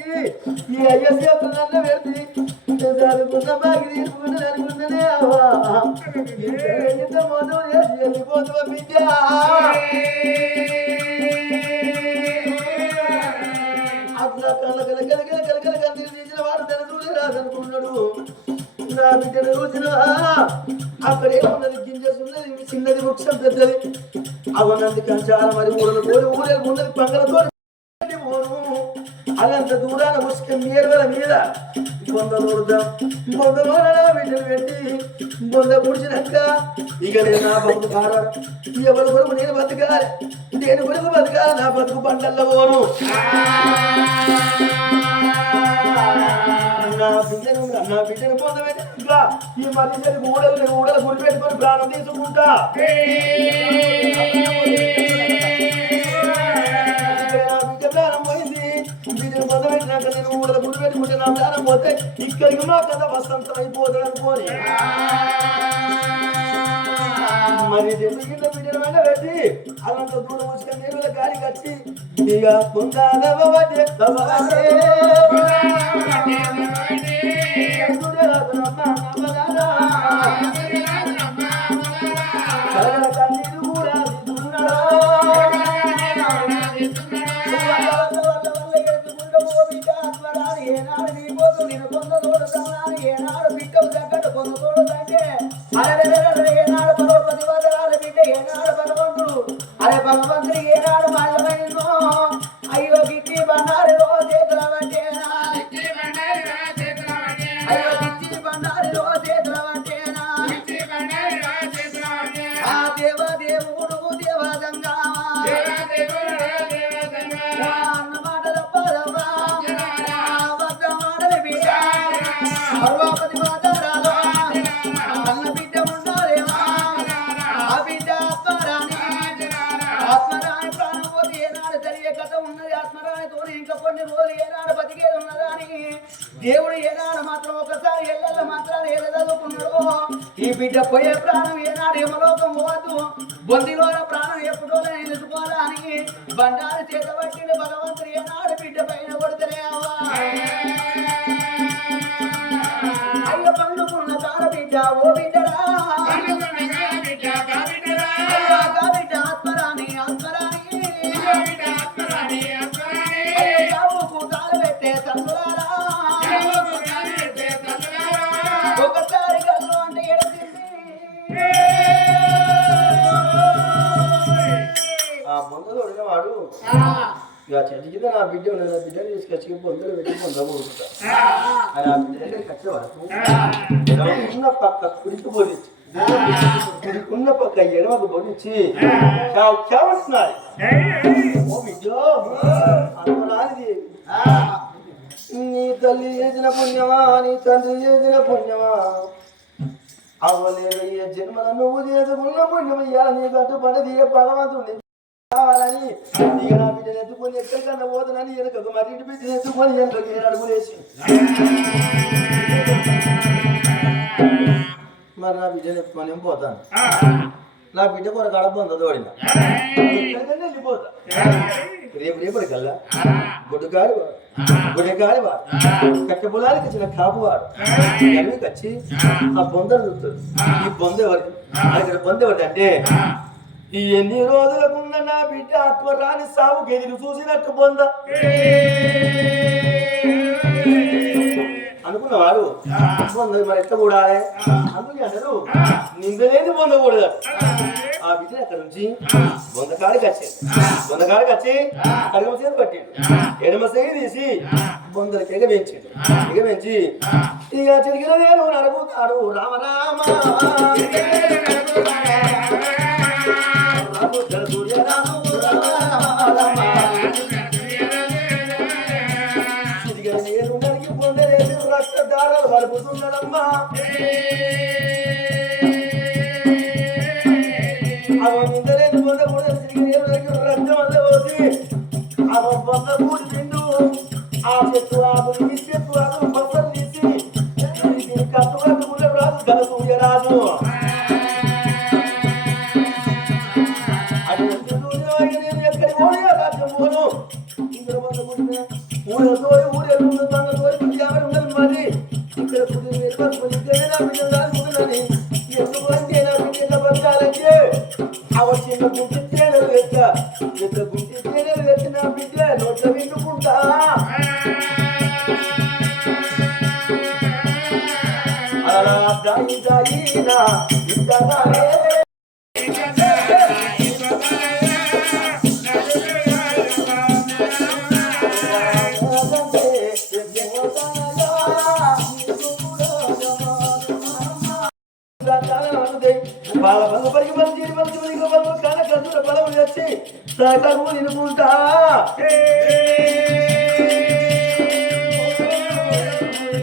ఈ అయ్య చేతులు నల్ల పెట్టి చదువుకున్న బాగి తీసుకుంటే అనుకున్ననే అవ్వా ఎంత మోసం చేసి వెళ్ళిపోతున్నా బిడ్డ అట్లా కళ్ళ కన్నీరు తీసిన వాడు తన చూసి రాదనుకున్నాడు నా బిడ్డను చూసిన అక్కడే ఉన్నది గింజస్ ఉన్నది చిన్నది వృక్షం పెద్దది అవన్నది కంచాల మరి ఊరలు కోరి ఊరేలు ఉన్నది పంగలతో అదంత దూరాన ముసుక నీరుల మీద బొంద దూరుదాం బొంద బిడ్డలు పెట్టి బొంద పుడిచినాక ఇక నేను నా బతుకు కారా ఎవరి కొరకు నేను బతకాలి దేని కొరకు బతకాలి నా బతుకు పంటల్లో పోను నా బిడ్డను పొందబెట్టినాక ఈ మధ్య ఊడలు గురి పెట్టుకొని ప్రాణం తీసుకుంటా ప్రాణం పోయింది బిడ్డను పొందబెట్టినాక నేను ఊడలు గురి పెట్టుకుంటే నా ప్రాణం పోతే ఇక్కడికి మా కథ వసంతం అయిపోతుంది అనుకోని మరి కింద బిడ్డను వెంట పెట్టి అదంత దూరం వచ్చి నీళ్ళ గాలికి వచ్చి ఇక పొందాలే ఏనాడు బిడ్డవు తగ్గట్టు పొందతోడు అంటే ఏనాడు పర్వపతి వదలాలి బిడ్డ ఏనాడు భగవంతుడు అరే భగవంతుడికి ఏనాడు మాయమైందో అయ్యో గిట్టి బండారిలో చేతుల పట్టేనా అయ్యో గిట్టి బండారిలో చేతుల పట్టేనా ఆ దేవదేవుడు దేవదంగా అన్నమాట తప్పదమ్మా వద్ద మాటలు బిడ్డ పర్వపతి మాతారాలో అన్న బిడ్డ ఉండాలేమా ఆ బిడ్డ ఆత్మరాణి ప్రాణం పోతే ఏనాడు జరిగే కథ ఉన్నది ఆత్మరాణితో ఇంకా కొన్ని రోజులు ఏనాడు బతికేది ఉన్నదాని దేవుడు ఏనాడు మాత్రం ఒకసారి ఎల్లెల్ల మాత్రాలు ఏదో చదువుకున్నాడు ఈ బిడ్డ పోయే ప్రాణం ఏనాడు యమలోకం పోవద్దు బొందిలోన ప్రాణం ఎప్పుడో నిలుచుకోవాలా అని బండారు చేత పట్టిన భగవంతుడు ఏనాడు బిడ్డ పైన కొడితేనే అవ్వా అయ్య పండుకున్న కాడ బిడ్డ ఓ బిడ్డరా బిడ్డ ఆత్మరాణి బాబుకు కాలు పెట్టే తల్లులారా ఒకసారి కళ్ళు అంటే ఎడసింది ఆ బొందలు వాడు ఇక చెట్టు కింద నా బిడ్డ ఉన్నది నా బిడ్డని తీసుకొచ్చి బొందలు పెట్టి పొందబోతుంటా అని ఆ బిడ్డ కట్టే వరకు ఉన్న పక్క కుడికి పోలిచ్చి కుడికున్న పక్క ఎడమకు పొడిచి చావుంటున్నారు ఓ బిడ్డ అనుకున్నాది నీ తల్లి చేసిన పుణ్యమా నీ తండ్రి చేసిన పుణ్యమా అవ్వలేదయ్యే జన్మల నువ్వు చేసుకున్న పుణ్యం ఇయ్యాల నీ కట్టుబడి భగవంతుడిని కావాలని ఇక నా బిడ్డను ఎత్తుకొని ఎక్కడికన్నా పోతానని వెనక మరి ఇంటి బిడ్డను ఎత్తుకొని వెనకకి అడుగులేసి మరి నా బిడ్డను ఎత్తుకొని ఏం పోతాను నా బిడ్డ కొరకు అడబంద తోడిన ఎక్కడికన్నా వెళ్ళిపోతా రేపటి కల్లా గుడ్డగాడి వాడు కట్టె పొలానికి ఇచ్చిన కాపు వాడు కలివికి వచ్చి ఆ బొందను చూస్తుంది ఈ బొంద ఎవరి ఇక్కడ బొంద ఎవరి అంటే ఈ ఎన్ని రోజులకున్న నా బిడ్డ ఆత్మరాని సాగు గెదిరి చూసినట్టు బొంద అనుకున్నవాడు బొంద మరి ఎట్లా కూడాలి అందుకే అన్నారు నిందలేని పొందకూడదు ఆ బిడ్డ అక్కడ నుంచి బొందకాడికి వచ్చి కడగమ చేతి పట్టిండు ఎడమ సేయి తీసి బొందలకి ఎగవేయించిండు ఎగవేయించి ఇక చిరిగిన నేను నడుగుతాడు రామరామ చిరిగిన నేను నడికి పొందలేదు రక్త దారాలు కలుపుతున్నదమ్మా నిందలేదు పొంద కూడా తిరిగి రక్తం వల్ల పోసి ఆ బొంద కూడి తిండు ఆ చెట్టు ఆకులు ఇచ్చే తల సూర్యరాజు అటువంటి సూర్యరాజు నేను ఎక్కడి పోనీ రాజ్యం పోను ఇందులో ఊళ్ళతో ఊరేళ్ళు తనతో ఎవరు ఉన్నది మరి ఇక్కడ బిడ్డని ఎందుకు అంటే నా బిడ్డ బతకాలంటే అవ చిన్న గుంటి తేనెలు ఎత్త పెద్ద గుంటి తేనెలు ఎత్తి నా బిడ్డ నోట్ల విండుకుంటా అలా దాయి దాయినా ఇంతగానే బాల బలు పరికి బలు చేరి బలు చివరికి బలు కాల కదుల బలము వచ్చి సకలు నిలుకుంటా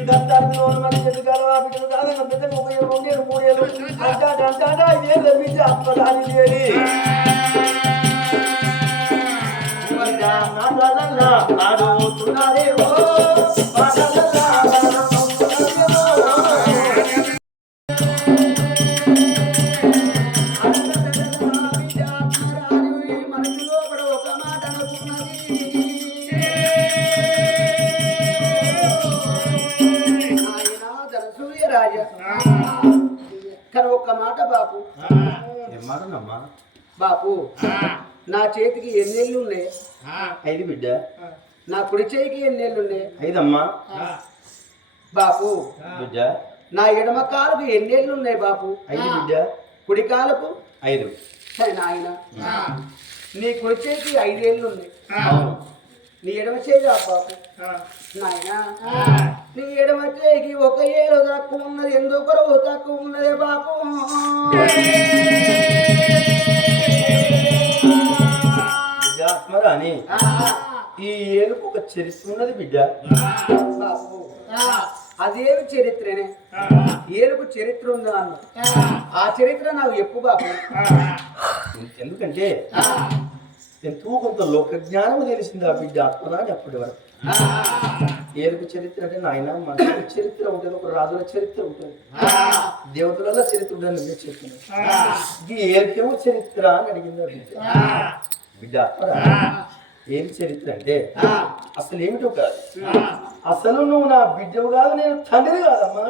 దత్తాలు మన చెట్టుకాలు ఆ బిడ్డలు కాదన్న పెద్దలు 32 ఏళ్ళు 3 ఏళ్ళు అంటాడా ఏళ్ళు బిడ్డ అప్పదాని చేరి ఆడుతున్నారేవో కానీ ఒక్క మాట బాపు ఏమాటమ్మా బాపు నా చేతికి ఎన్నేళ్ళు ఉన్నాయి 5 బిడ్డ నా కుడి చేతికి ఎన్నేళ్ళు ఉన్నాయి 5 అమ్మా బాపు బిడ్డ నా ఎడమ కాలుకు ఎన్నేళ్ళు ఉన్నాయి బాపు 5 బిడ్డ కుడి కాలుకు 5 సరే నాయన నీ కుడి చేతికి 5 ఏళ్ళు ఉన్నాయి నీ ఎడమ చేయి బాపు నాయన నీ ఎడమ చేయికి 1 ఏళ్ళు తక్కువ ఉన్నది ఎందుకు తక్కువ ఉన్నదే బాపు ఆత్మరాని ఈ ఏలుకు ఒక చరిత్ర ఉన్నది బిడ్డ బాపు అదేమి చరిత్రనే ఏలుకు చరిత్ర ఉంది అన్న ఆ చరిత్ర నాకు ఎప్పు బాపు ఎందుకంటే ఎంతో కొంత లోక జ్ఞానం తెలిసింది ఆ బిడ్డ ఆత్మరాని అప్పటి వరకు ఏలుకు చరిత్ర అంటే నాయన మనుషుల చరిత్ర ఉంటుంది ఒక రాజుల చరిత్ర ఉంటుంది దేవతల చరిత్ర ఉంటుంది నువ్వే చెప్తున్నావు ఈ ఏలుకేమో చరిత్ర అని అడిగింది ఆ బిడ్డ బిడ్డ ఏం చరిత్ర అంటే అసలు ఏమిటో కాదు అసలు నువ్వు నా బిడ్డవు కాదు నేను తండ్రి కాదమ్మా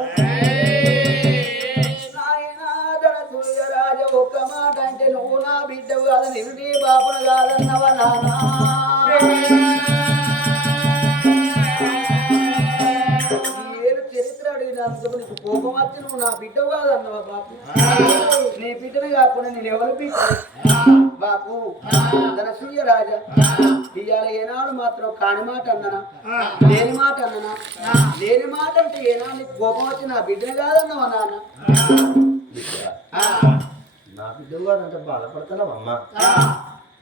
రాజ ఒక్క మాట అంటే నువ్వు నా బిడ్డవు కాదు నేను నీ బాపును కాదన్నవా నానా చరిత్ర అడిగినందుకు నీకు కోపం వచ్చి నువ్వు నా బిడ్డవు కాదన్నవా బాపు నీ బిడ్డను కాకుండా నేను ఎవరు బిడ్డ బాపు ధనసూయ రాజా ఇవాళ ఏనాడు మాత్రం కాని మాట అన్ననా లేని మాట అన్ననా లేని మాట అంటే ఏనాడు నీకు కోపం వచ్చి నా బిడ్డను కాదన్నవా నాన్న నా బిడ్డవు కాదంటే బాధపడుతున్నావమ్మా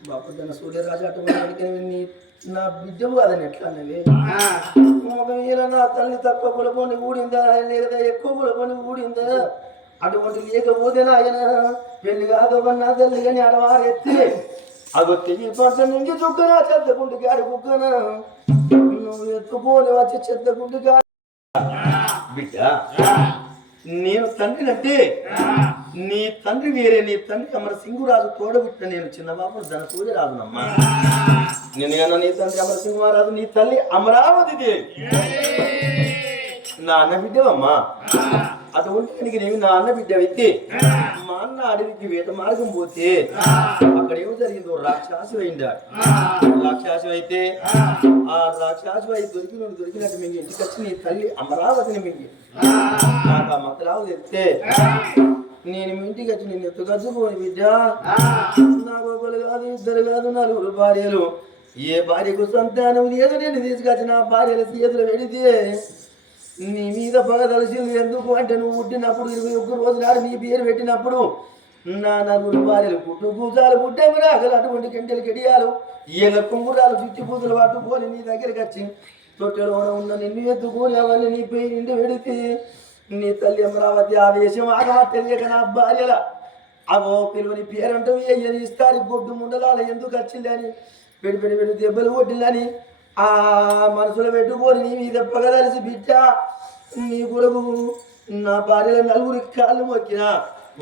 బాపు తన సూర్యరాజు అటువంటి నీ నా బిడ్డవు కాదని ఎట్లా అన్నవి ఒకవేళ నా తల్లి తక్కువ కులపోని ఊడిందా లేదా ఎక్కువ కులపోని ఊడిందా అటువంటి లేకపోతే ఆయన పెళ్లి కాదవన్నా తల్లి కానీ ఆడవారెత్తి అది తెగి పంట నుంచి చుక్కనా చెత్తకుంటి గాడి కుక్కన నువ్వు ఎత్తుకొని వచ్చి చెత్తకుంటి గాడి బిడ్డ నేను తండ్రి అంటే నీ తండ్రి వేరే నీ తండ్రి అమర సింగురాజు తోడబుట్టిన నేను చిన్నబాబు ధనసూర్య రాజునమ్మా నేను కన్నా నీ తండ్రి అమర సింహరాజు నీ తల్లి అమరావతి దేవి నా అన్న బిడ్డవమ్మా అటువంటి నేను నా అన్న బిడ్డ అయితే మా అన్న అడవికి వేట మార్గం పోతే అక్కడ ఏమి జరిగిందో రాక్షసు అయిందా రాక్షసు అయితే ఆ రాక్షసు అయి దొరికినట్టు మింగి ఇంటికి వచ్చి నీ తల్లి అమరావతిని మింగి నాకు ఆ మతరావు చెప్తే నేను మీ ఇంటికి వచ్చి నేను ఎత్తుకొచ్చుకోని బిడ్డ నాకు ఒకరు కాదు 2 కాదు 4 భార్యలు ఏ భార్యకు సంతానం లేదు నేను తీసుకొచ్చి నా భార్యల చేతులు పెడితే నీ మీద పగ తలసింది ఎందుకు అంటే నువ్వు పుట్టినప్పుడు 21 రోజులు నీ పేరు పెట్టినప్పుడు నా 4 భార్యలు పుట్టు పూజాలు పుట్టాము రాగలు అటువంటి గంటలు గడియాలు ఏళ్ళ కుంగురాలు చుట్టి పూజలు పట్టుకొని నీ దగ్గరికి వచ్చి తొట్టెలో ఉన్న నిన్ను ఎత్తుకొని అవన్నీ నీ పేరు నిండి పెడితే నీ తల్లి అమరావతి ఆవేశం ఆగమా తెలియక నా భార్యల అవో పిలువని పేరంటూ ఏయని ఇస్తారు గొడ్డు ముండలాల ఎందుకు వచ్చిందని పెడి దెబ్బలు కొట్టిందని ఆ మనసులో పెట్టుకొని నీ మీద పగదలిసి బిడ్డ నీ కొడుకు నా భార్యలో నలుగురికి కాళ్ళు మొక్కినా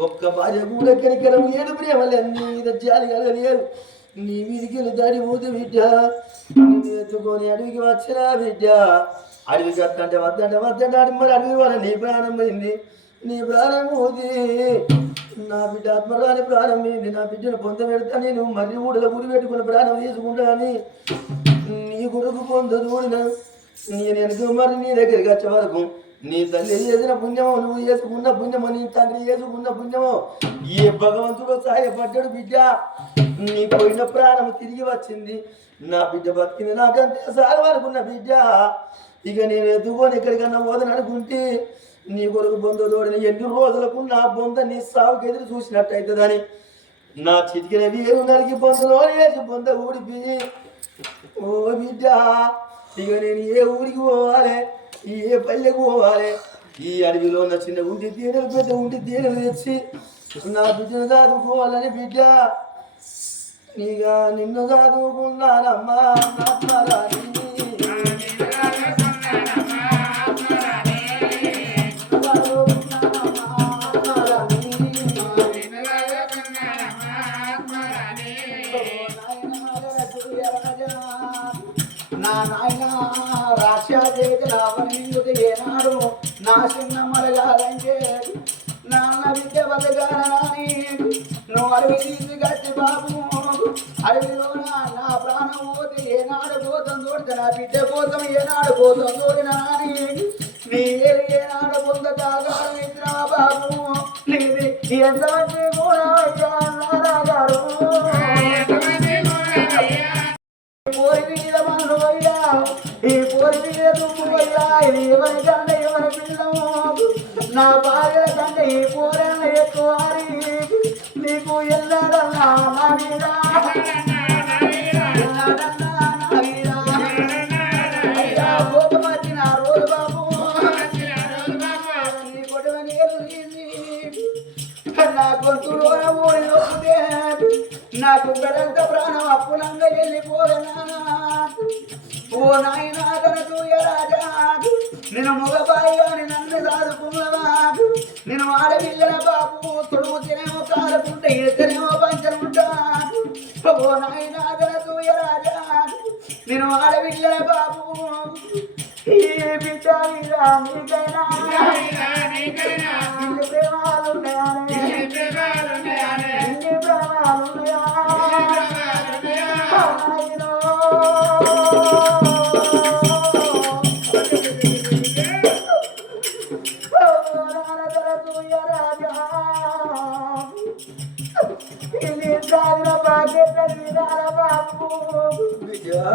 ఒక్క భార్య కూడా కనికరం ఏడు ప్రేమలే మీద జాలి కలగలేదు. నీ వీధికి దాడి పోతే బిడ్డ నిన్ను ఎత్తుకొని అడవికి వచ్చినా బిడ్డ. అడవికి వద్దంటే వద్దంటే మరి అడవి వాళ్ళ నీ ప్రాణం పోయింది. నీ ప్రాణం పోతే నా బిడ్డ ఆత్మరాని ప్రాణం పోయింది. నా బిడ్డను పొంద పెడతా నేను మర్రి ఊడలో గురి పెట్టుకున్న ప్రాణం తీసుకుంటా అని నీ కొడుకు పొందదూడిన నేను ఎందుకు మరి నీ దగ్గరికి వచ్చే వరకు నీ తల్లి చేసిన పుణ్యమో నువ్వు చేసుకున్న పుణ్యమో నీ తండ్రి చేసుకున్న పుణ్యమో ఏ భగవంతుడు సహాయపడ్డాడు బిడ్డ. నీ పోయిన ప్రాణం తిరిగి వచ్చింది. నా బిడ్డ బతికింది నాకంతే సార్ అనుకున్న బిడ్డ. ఇక నేను ఎదుగుని ఎక్కడికన్నా పోదని అనుకుంటే నీ కొరకు బొందతోడిన ఎన్ని రోజులకు నా బొంద నీ సాగుకి ఎదురు చూసినట్టయితుందని నా చిటికిన వీరు నరికి బొందలో వేసి బొంద ఊడిపి ఓ బిడ్డ ఇక నేను ఏ ఊరికి పోవాలి ఏ పల్లెకు పోవాలి. ఈ అడవిలో ఉన్న చిన్న ఉండి తేనెలు పెద్ద ఉండి తేనెలు తెచ్చి నా బిడ్డను చదువుకోవాలని బిడ్డ. ఇక నిన్ను చదువుకున్నానమ్మా నాత్మరాని నా నాయన రాష్ట్రాలు ఏనాడు నా చిన్న మలగాలంటే నాన్న విద్య బతగాలని నువ్వు అడవి తీసి గట్టి బాబు అడవిలో నా ప్రాణం పోతే ఏనాడు కోసం తోడితే నా బిడ్డ కోసం ఏనాడు కోసం తోడినా అని నీ ఏనాడు పొంద కాగారు ఇచ్చిన బాబు నీది ఎంతమంది కూడా గారు పోరి మీద మనలు పోయినా ఈ పోరి మీద దుమ్ము పోయినా ఇది ఎవరి కంటే ఎవరి పిల్లము నా భార్య కంటే ఈ పోరన్న ఎక్కువ నీకు ఎల్లడన్నా నా మీద అయ్యా కోపం వచ్చిన రోజు బాబు నీ కొడువ నీరు నా గొంతులో ఊరి నొప్పితే నాకు బెడంత ప్రాణం అప్పులంగా వెళ్ళిపోయినా ఓ నాయనా తనకు రాజా నేను మగబాయి అని నన్ను దాదుకున్నవా నేను ఆడపిల్లల బాబు తొడుగు తినేమో కాలుకుంటే ఇద్దరేమో పంచనుంటా ఓ నాయనా తనకు రాజా నేను ఆడపిల్లల బాబు ఈ బిడ్డ మీకైనా ఇన్ని ప్రేమాలున్నాయా ఇన్ని ప్రాణాలున్నాయా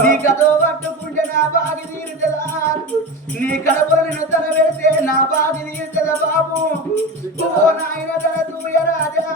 నీ కథ పట్టుకుంటే నా బాగి తీరుతుందా నీ కడపలు నేను తల పెడితే నా బాగి తీరుతుందా బాబు ఓ నాయన తన తూయ రాజా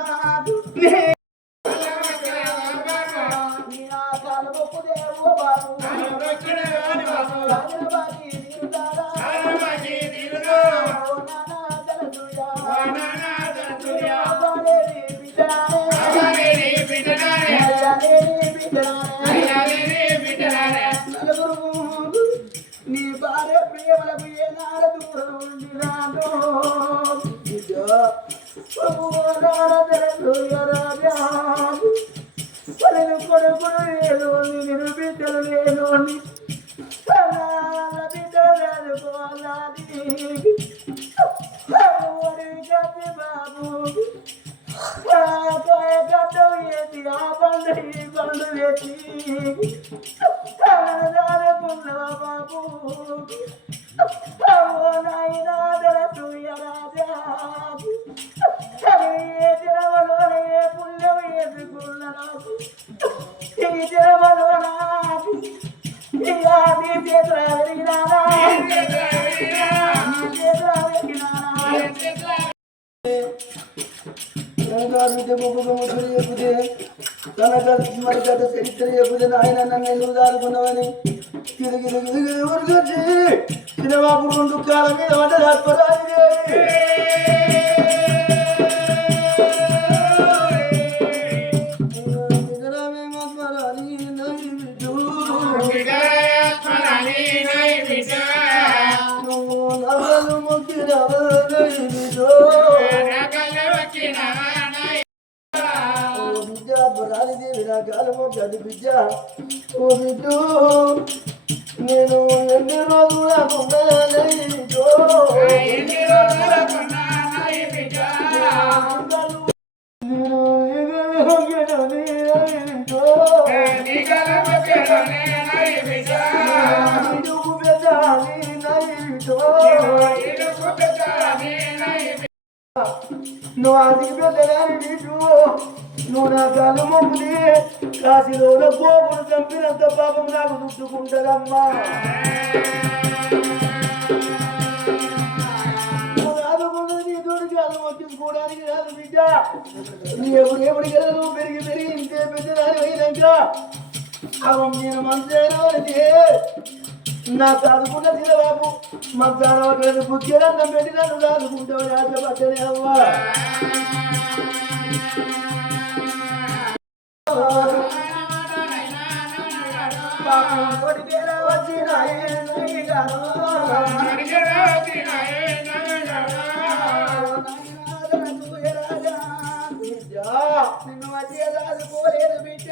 నీ భార్య ప్రేమలకు ఏనాడు దూరం ఉండినాను కొడుకులు లేదు నేను బిడ్డలు లేదు బిడ్డలు బాబు గడ్డం వేసి ఆ బండు ఈ బండు వేసి పుల్లవా బాబు నాయనా రాజా ఏ జనవలోన ఏ పుల్లం వేసుకున్నాను ఈ జనవలోన ఇక నీ చేతుల వెలిగినానా నీ చేతుల వెలిగినానా తన మరి గత చరిత్ర చెబుతే ఆయన నన్ను ఎందుకు దాడుకున్నావని ఊరికొచ్చి సినిమాపు రెండు కాలం మీద వంట మొక్కి గది బిడ్డ ఓ బిడ్డు నేను ఎన్ని రోజులకున్నానో నువ్వు ఆదికి పెద్దదాని నీకు నువ్వు నా కళ్ళు మొక్కుని కాశీలో గోపుడు చంపినంత పాపం నాకు చుట్టుకుంటారమ్మా నీ తోడికి అది మొక్కించుకోవడానికి రాదు బిడ్డ నీ ఎప్పటికి నువ్వు పెరిగి పెరిగి ఇంతే పెద్దదాని అయినాక అవం నేను మంచిగా అంటే నా చదువుకున్న చిన్నబాబు మధ్యాహ్నం బుద్ధిరన్నం పెట్టి నన్ను చదువుకుంటావు ఆశపడ్డనే అవ్వా నిన్ను వచ్చే చదువుకోలేదు బిడ్డ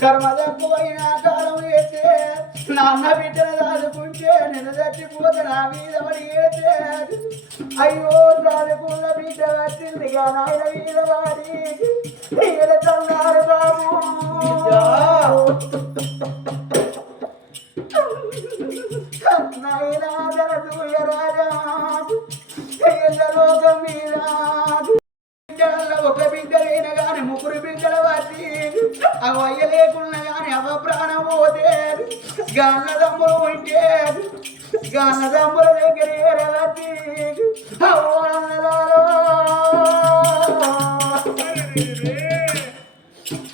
కర్మ తక్కువైనా కాలం అయితే నాన్న బిడ్డను చదువుకుంటే నిన్ను చచ్చిపోతే నా మీద పడి అయితే అయ్యో చదువుకున్న బిడ్డ వచ్చిందిగా నాయన మీద వాడి తన్నారు బాబు నాయనా జరదుయ రాజా లోకం మీద ఒక బిడ్డ లేన గాని ముగ్గురు బిడ్డల వచ్చి అవి అయ్య లేకున్నా గాని అవ ప్రాణం పోతే గన్నదమ్ములు ఉంటే గన్నదమ్ముల దగ్గర వచ్చి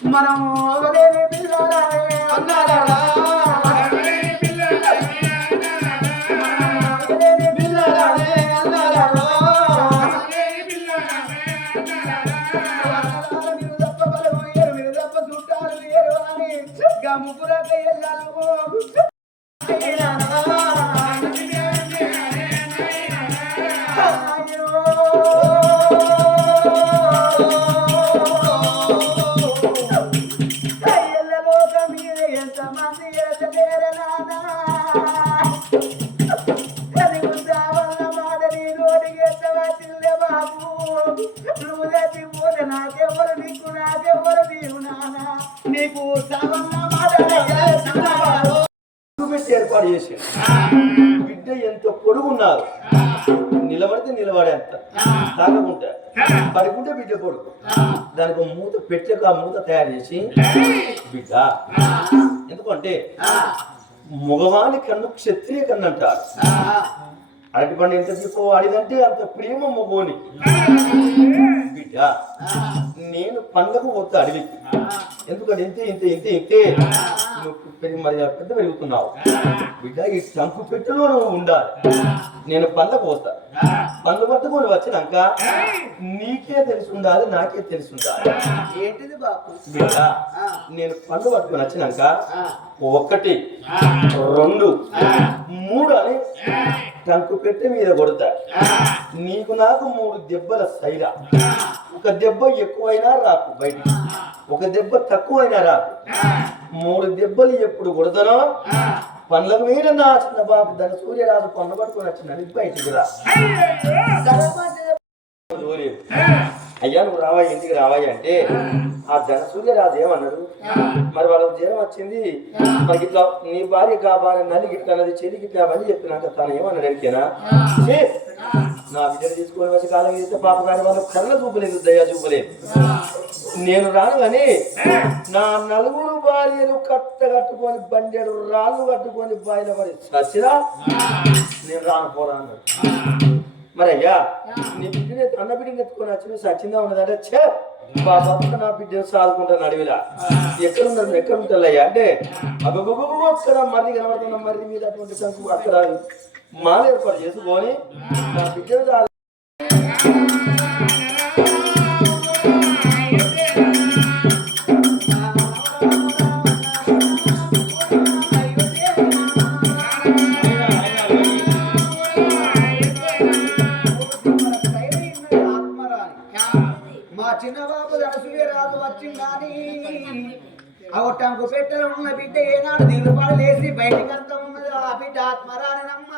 మనం అవలేని పిల్లలే అన్నారా ముగ్గురక ఎల్లలోక మీద ఎంతమంది ఎసలేరు నానా వల్ల మాట నీ నోటికి ఎత్తవచ్చిందే బాబు నువ్వు చచ్చిపోతే నాకెవరు నీకు నాకెవరు నీవు నానా నీకు సవన్న మాట పెట్టి ఏర్పాటు చేశాడు బిడ్డ ఎంత పొడుగున్నారు నిలబడితే నిలబడేంత తాగకుంటా పడుకుంటే బిడ్డ పొడుగు దానికి మూత పెట్టక ఆ మూత తయారు చేసి బిడ్డ ఎందుకంటే మగవాని కన్ను క్షత్రియ కన్ను అంటారు అరటి పండు ఎంత చెప్పు వాడిదంటే అంత ప్రేమ మగోని బిడ్డ నేను పండ్లకు పోతా అడవికి ఎందుకంటే ఇంతే ఇంతే ఇంతే ఇంతే నువ్వు మరి పెద్ద పెరుగుతున్నావు బిడ్డ ఈ చంకు పెట్టులో నువ్వు ఉండాలి నేను పండ్లకు పోస్తా పండ్లు పట్టుకొని వచ్చినాక నీకే తెలిసి ఉండాలి నాకే తెలిసి ఉండాలి ఏంటిది బాబు బిడ్డ నేను పండ్లు పట్టుకొని వచ్చినాక 1 2 3 అని టంకు పెట్టి మీద కొడతా నీకు నాకు 3 దెబ్బల సైరా ఒక దెబ్బ ఎక్కువైనా రాకు బయటికి ఒక దెబ్బ తక్కువైనా రాకు 3 దెబ్బలు ఎప్పుడు కొడతానో పండ్లకు మీద నా చిన్న బాబు దాని సూర్యరాజు పండ్లు పట్టుకొని వచ్చిందని బయటికి రా అయ్యా నువ్వు రావాయి ఇంటికి రావాయి అంటే ఆ ధనసూర్యరాజు ఏమన్నాడు మరి వాళ్ళకి జ్వరం వచ్చింది మరి ఇట్లా నీ భార్య కావాలి నల్లి గిట్లా అన్నది చెల్లి గిట్లా అని చెప్పినాక తను ఏమన్నాడు అడిగానా నా బిడ్డను తీసుకొని వచ్చి కాలం చేస్తే పాప కానీ వాళ్ళు కళ్ళ చూపలేదు దయా చూపలేదు నేను రాను కానీ నా 4 భార్యలు కట్టుకొని బండెడు రాళ్ళు కట్టుకొని బాయిల పడి చచ్చిరా నేను రాను పోరా అన్నాడు మరి అయ్యా నీ బిడ్డని అన్న బిడ్డని ఎత్తుకొని వచ్చి సచ్చిందా ఉన్నదంటే చే బాబా నా బిడ్డను సాదుకుంటాను అడవిలా ఎక్కడున్నారు ఎక్కడ ఉంటాయ్యా అంటే అబ్బబ్బబ్బ అక్కడ మర్రి కనబడుతున్న మర్రి మీద అటువంటి సంకు అక్కడ మాల ఏర్పాటు చేసుకొని నా బిడ్డను మా చిన్నబాబు ధనసూర్యరాజు వచ్చిందని ఆ ఒట్టంకు పెట్టెలో ఉన్న బిడ్డ ఏనాడు దిగులుపాడు లేచి బయటికి అంతా ఉన్నది ఆ బిడ్డ ఆత్మరానమ్మ.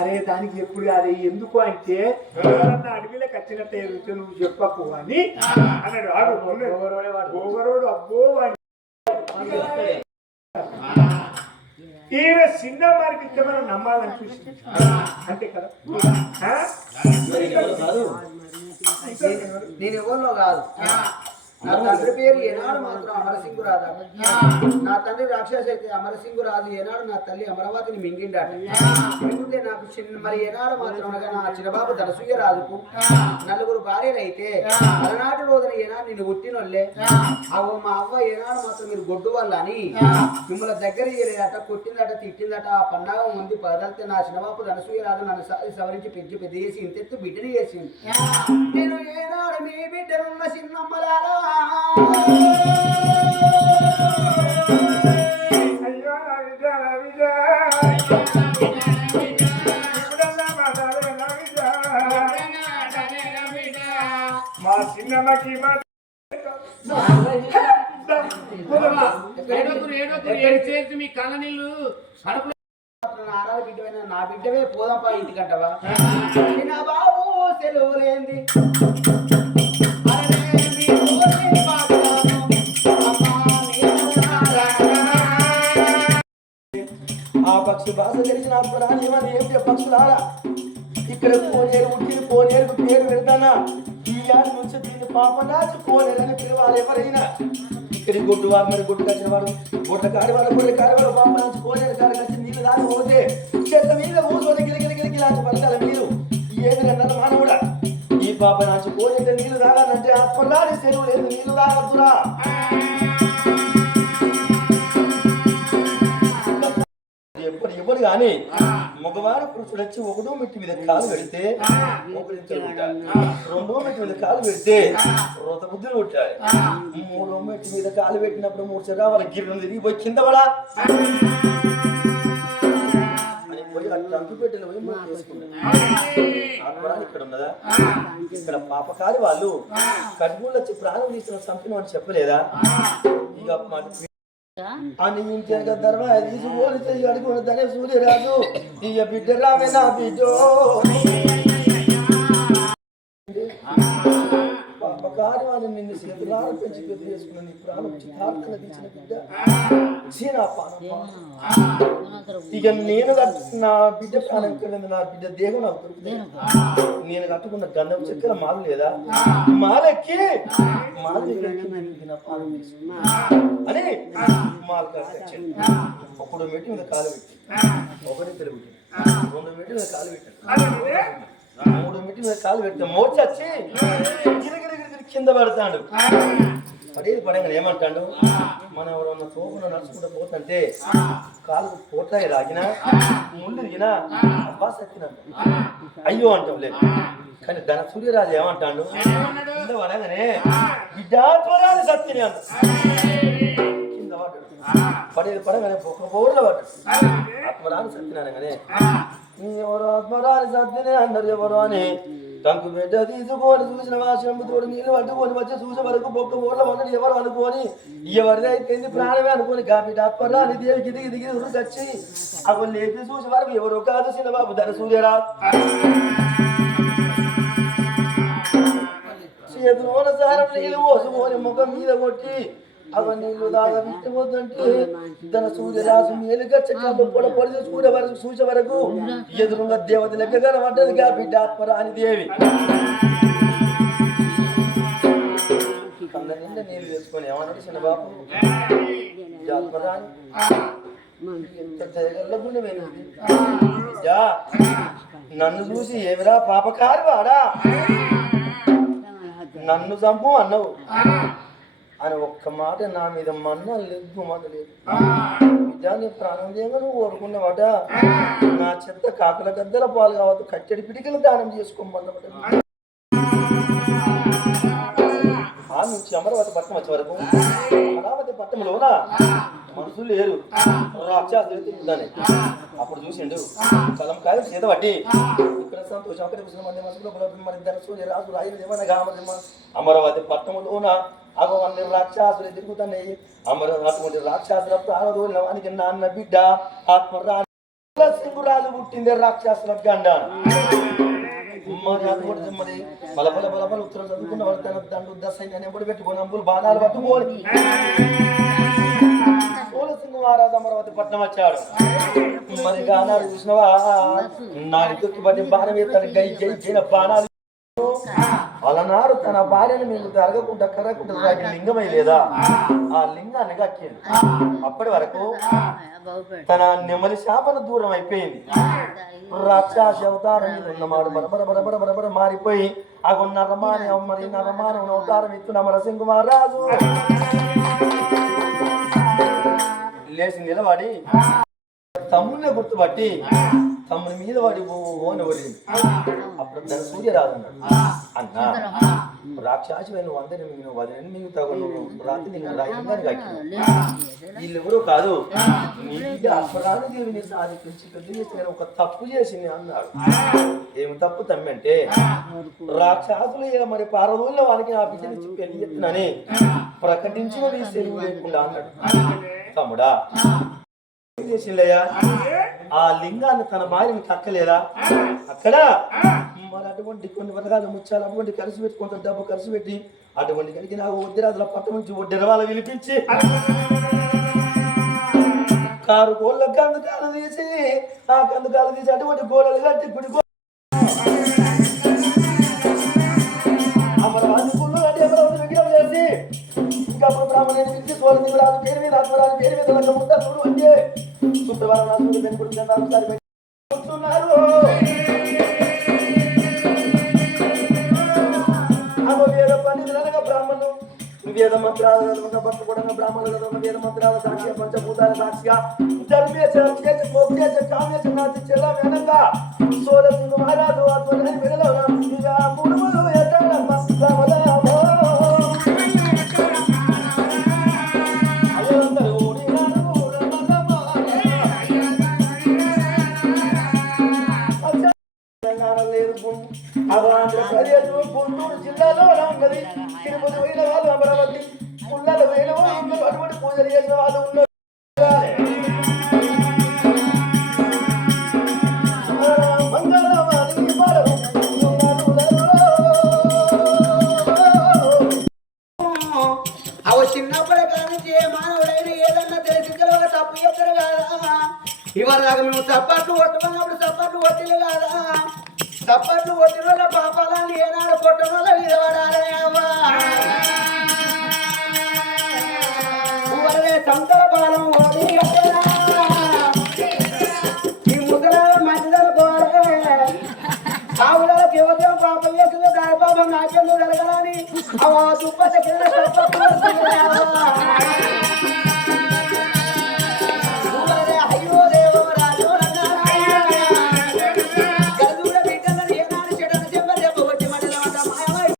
అరే దానికి ఎప్పుడు అది ఎందుకు అంటే ఎవరన్నా అడవిలోకి వచ్చినట్టే ఎదుగుతూ నువ్వు చెప్పకు అని అన్నాడు. ఆడు గోగరోడు అబ్బో ఈయన చిన్న వారికి ఇచ్చేమని నమ్మాలని చూసి అంతే కదా. నేను ఎవరిలో కాదు. నా తండ్రి పేరు ఏనాడు మాత్రం అమరసింగురాజు. నా తండ్రి రాక్షస అయితే అమరసింగురాజు ఏనాడు నా తల్లి అమరావతిని మింగిండాట. మింగితే నాకు మరి ఏనాడు మాత్రం అనగా నా చిన్నబాబు ధనసూయ రాజుకు నలుగురు భార్యలు అయితే అలనాటి రోజున ఏనాడు నేను పుట్టినోళ్ళే అవ్వ మా అవ్వ ఏనాడు మాత్రం మీరు గొడ్డు వల్ల అని మిమ్మల్ని దగ్గర చేరేదట, కొట్టిందట, తిట్టిందట. ఆ పండగ ఉంది పదలితే నా చిన్నబాబు ధనసూయ రాజు నన్ను సవరించి పెద్ద చేసి ఇంతెత్తు బిడ్డని చేసింది. నేను ఏనాడు మీ బిడ్డనున్న చిన్నమ్మలారా మా చిన్నమ్మకి మీ కళ్ళ నీళ్ళు ఆరాధ బిడ్డమైన నా బిడ్డవే పోదాంపా ఇంటికంటవా. నా బాబు సెలవులేంది ఆ పక్షి భాష తెలిసిన ప్రాణి ఏంటి పక్షులారా ఇక్కడ కోనేరు ఉట్టిన కోనేరుకు పేరు పెడతానా ఈ యాడి నుంచి దీన్ని పాపనాచి కోనేరని పిలవాలి ఎవరైనా. ఇక్కడి గొడ్డు వారు మరి గొడ్డు కచ్చిన వారు గొడ్డ కాడి వారు గొడ్డ కాడి వారు పాపనాచి కోనేరు కాడి కచ్చి నీళ్ళు దాని పోతే చెత్త మీద ఊసుకొని గిలిగిలిగిలిగిలాంటి పడతాల మీరు ఏది అన్నారు మానవుడా. ఈ పాపనాచి కోనేరు నీళ్ళు తాగాలంటే అప్పలాడి చెరువు లేదు, నీళ్ళు తాగద్దురా. ఎప్పుడు కానీ మగవాడు పురుషుడు వచ్చి ఒకటో మెట్టి మీద కాలు పెడితే రెండో మెట్టి మీద కాలు పెడితే రోత బుద్ధులు కొట్టాలి. మూడో మెట్టి మీద కాలు పెట్టినప్పుడు మూడు శరాల గిర్రెలు తిరిగిపోయి కింద పడా అని పోయి టంకు పెట్టిన పోయి ఆత్మరాలు ఇక్కడ ఉన్నదా. ఇక్కడ పాపకారి వాళ్ళు కడుపులు వచ్చి ప్రాణం తీసిన చంపిన అని చెప్పలేదా. ఇక అని ఇంకెనక ధర్మ తీసుకోని అడుగున్నదనే సూర్యరాజు ఇక బిడ్డ రావే నా బిడ్డో పాపకారి వాళ్ళు నిన్ను చేతులాలు పెంచి పెద్ద చేసుకున్న నీ ప్రాణం చిత్తార్థన తీసిన బిడ్డ ఇక నేను నా బిడ్డ ప్రాణం కలిగింది, నా బిడ్డ దేహం నాకు దొరుకుతుంది. నేను కట్టుకున్న గంధం చక్కెర మాలు లేదా మాలెక్కి మాల నా ప్రాణం తీసుకున్నా అని మాల ఒకడు మెట్టి మీద కాలు పెట్టి ఒకటి తెలుగు రెండు మెట్టి మీద కాలు పెట్టాను, మూడు మెట్టి మీద కాలు పెట్టా మోర్చొచ్చి గిరిగిరి కింద పడతాడు. పడేది పడంగా ఏమంటాడు, మనం ఎవరన్నా తోపున నడుచుకుంటూ పోతుంటే కాలు పోట్లాయి రాగినా ముందు దిగినా అబ్బా సత్తినంట అయ్యో అంటాం లేదు. కానీ ధన సూర్యరాజు ఏమంటాడు, కింద పడగానే బిడ్డాత్మరాలు సత్తిని అంట కింద పడ్డాడు. పడేది పడగానే ఒక బోర్లో పడ్డాడు. ఆత్మరాలు సత్తిని అనగానే ఎవరు ఆత్మరాలు సత్తిని అన్నారు ఎవరు అని టంకు బిడ్డ తీసుకొని చూసిన వాసంబుతోడు నీళ్ళు పట్టుకొని వచ్చి చూసే వరకు బొక్క ఊర్లో ఉన్నది ఎవరు అనుకోని ఎవరిది అయిపోయింది ప్రాణమే అనుకోని బిడ్డ ఆత్మరాని దేవి దిగి దిగి వచ్చి అక్కడ లేపి చూసే వరకు ఎవరు కాదు చిన్నబాబు ధన సూర్యరా చేతులోన సారం నీళ్ళు పోసుకొని ముఖం మీద కొట్టి అవ నీళ్ళు దాగా విట్టబోతుంటే ధన సూర్యరాజు మేలుగా చెట్ల పొడి సూర్య వరకు చూసే వరకు ఎదురుగా దేవత లెక్క కనబడ్డదిగా బిడ్డ ఆత్మరాని దేవి. కళ్ళ నిండా నీళ్ళు వేసుకొని ఏమన్నాడు చిన్నబాబు ఆత్మరాని ఎంత జగల్లకుండా వెళ్ళింది నన్ను చూసి ఏమిరా పాపకారి వాడా నన్ను చంపు అన్నావు అని ఒక్క మాట నా మీద మన్న లేదు మన లేదు బిడ్డ నీ ప్రాణం చేయగా నువ్వు కోరుకున్నావట నా చెత్త కాకుల గద్దెల పాలు కావద్దు కట్టెడి పిడికలు దానం చేసుకోమన్నమాట నుంచి అమరావతి పట్టణం వచ్చే వరకు అమరావతి పట్టణంలోన మనుషులు లేరు రాక్షసులు తిరుగుతానే అప్పుడు చూసిండు కలంకాయ చేత పట్టి ఇక్కడ సంతోషం అక్కడ కూర్చున్న మంది మనసులో మరి ధనసు రాజు రాజు ఏమన్నా అమరావతి పట్టణంలోన అగో అన్ని రాక్షసులు తిరుగుతున్నాయి అటువంటి రాక్షసుల ప్రాణదోలిన వానికి నాన్న బిడ్డ ఆత్మరా సింగురాజు పుట్టింది రాక్షసుల గండ మరి బలబల బలబల ఉత్తరం చదువుకున్న వాళ్ళు తన దండు దశ ఎప్పుడు పెట్టుకుని అంబులు బాణాలు పట్టుకోని సోలసింహ మహారాజు అమరావతి పట్నం వచ్చాడు మరి గానాలు చూసినవా నాలుగు బట్టి బాణం వేస్తాడు గై గై గైన బాణాలు అలనాడు తన భార్యను మీకు తరగకుండా కరగకుండా తాకి లింగమై లేదా ఆ లింగాన్ని కక్కింది అప్పటి వరకు తన నెమలి శాపను దూరం అయిపోయింది రాక్షస అవతారం మీద ఉన్నమాడు బరబర బరబర బరబర మారిపోయి అగు నరమానం అవతారం ఎత్తున నరసింహ మహారాజు లేచి నిలబడి తమ్ముడిని గుర్తుపట్టి తమ్ముని మీద వాడి ఓని వదిలింది అప్పుడు తన సూర్యరాజు అన్నా రాక్షసి నువ్వు అందరి నువ్వు వదిలి మీకు తగు రాత్రి నేను రాయిందని కక్కి వీళ్ళెవరూ కాదు నీకు అపరాధ దేవిని సాధించి పెద్ద చేసి ఒక తప్పు చేసింది అన్నాడు ఏమి తప్పు తమ్మి అంటే రాక్షసులు మరి పారదూళ్ళ వానికి నా బిడ్డని పెళ్లి చెప్తున్నాని ప్రకటించిన సెలవు లేకుండా అన్నాడు తమ్ముడా చేసిందయ్యా ఆ లింగాన్ని తన భార్యని కక్కలేదా అక్కడ మరి అటువంటి కొన్ని వర్గాలు ముచ్చాలు అటువంటి కలిసి పెట్టి కొంత డబ్బు ఖర్చు పెట్టి అటువంటి కలిగి నాకు వడ్డీరాజుల పట్టం నుంచి వడ్డీరవాళ్ళ విలిపించి కారు గోళ్ళ కందుకాలు తీసి ఆ కందుకాలు తీసి అటువంటి గోడలు కట్టి గుడి అమరావతి గుళ్ళు కట్టి అమరావతి విగ్రహం చేసి ఇంకా బ్రాహ్మణుని పిలిచి సోలని రాజు పేరు మీద ఆత్మరాజు పేరు మీద ముందా చూడు అంటే శుక్రవారం రాజు పెంచుకుంటున్నారు వేద పండితులనగా బ్రాహ్మణులు వేద మంత్రాలు పట్టుకోవడంగా బ్రాహ్మణులు వేద మంత్రాల సాక్షిగా పంచభూతాల సాక్షిగా ధర్మేశ మోక్షేశ కామేశ నాటి చెల్ల వేనంగా సోలసింహ మహారాజు ఆత్మని వెళ్ళవరా ఇక మూడు ఆంధ్రప్రదేశ్ గుంటూరు జిల్లాలో ఉన్నది తిరుపతి పోయిన వాళ్ళు అమరావతి పుల్లలు పోయిన వాళ్ళు అటువంటి పూజలు చేసిన వాళ్ళు ఉన్నారు అవి చిన్నప్పుడే కానీ మానవుడైన ఏదన్నా తెలిసించలో తప్పు చేస్తారు కాదా ఇవరిదాకా మేము చప్పట్లు కొట్టుకున్నప్పుడు చప్పట్లు కొట్టిలు కాదా చప్పట్లు కొట్టిన వాళ్ళ పాపాలని ఏనాడు కొట్టిన వాళ్ళ మీద పడాలి సంతల పాలం ఈ ముసలాల మంచిదల పోరే ఆవుల కేవలం పాపం చేసిందో దాని పాపం నాకెందుకు జరగాలని దుప్ప కింద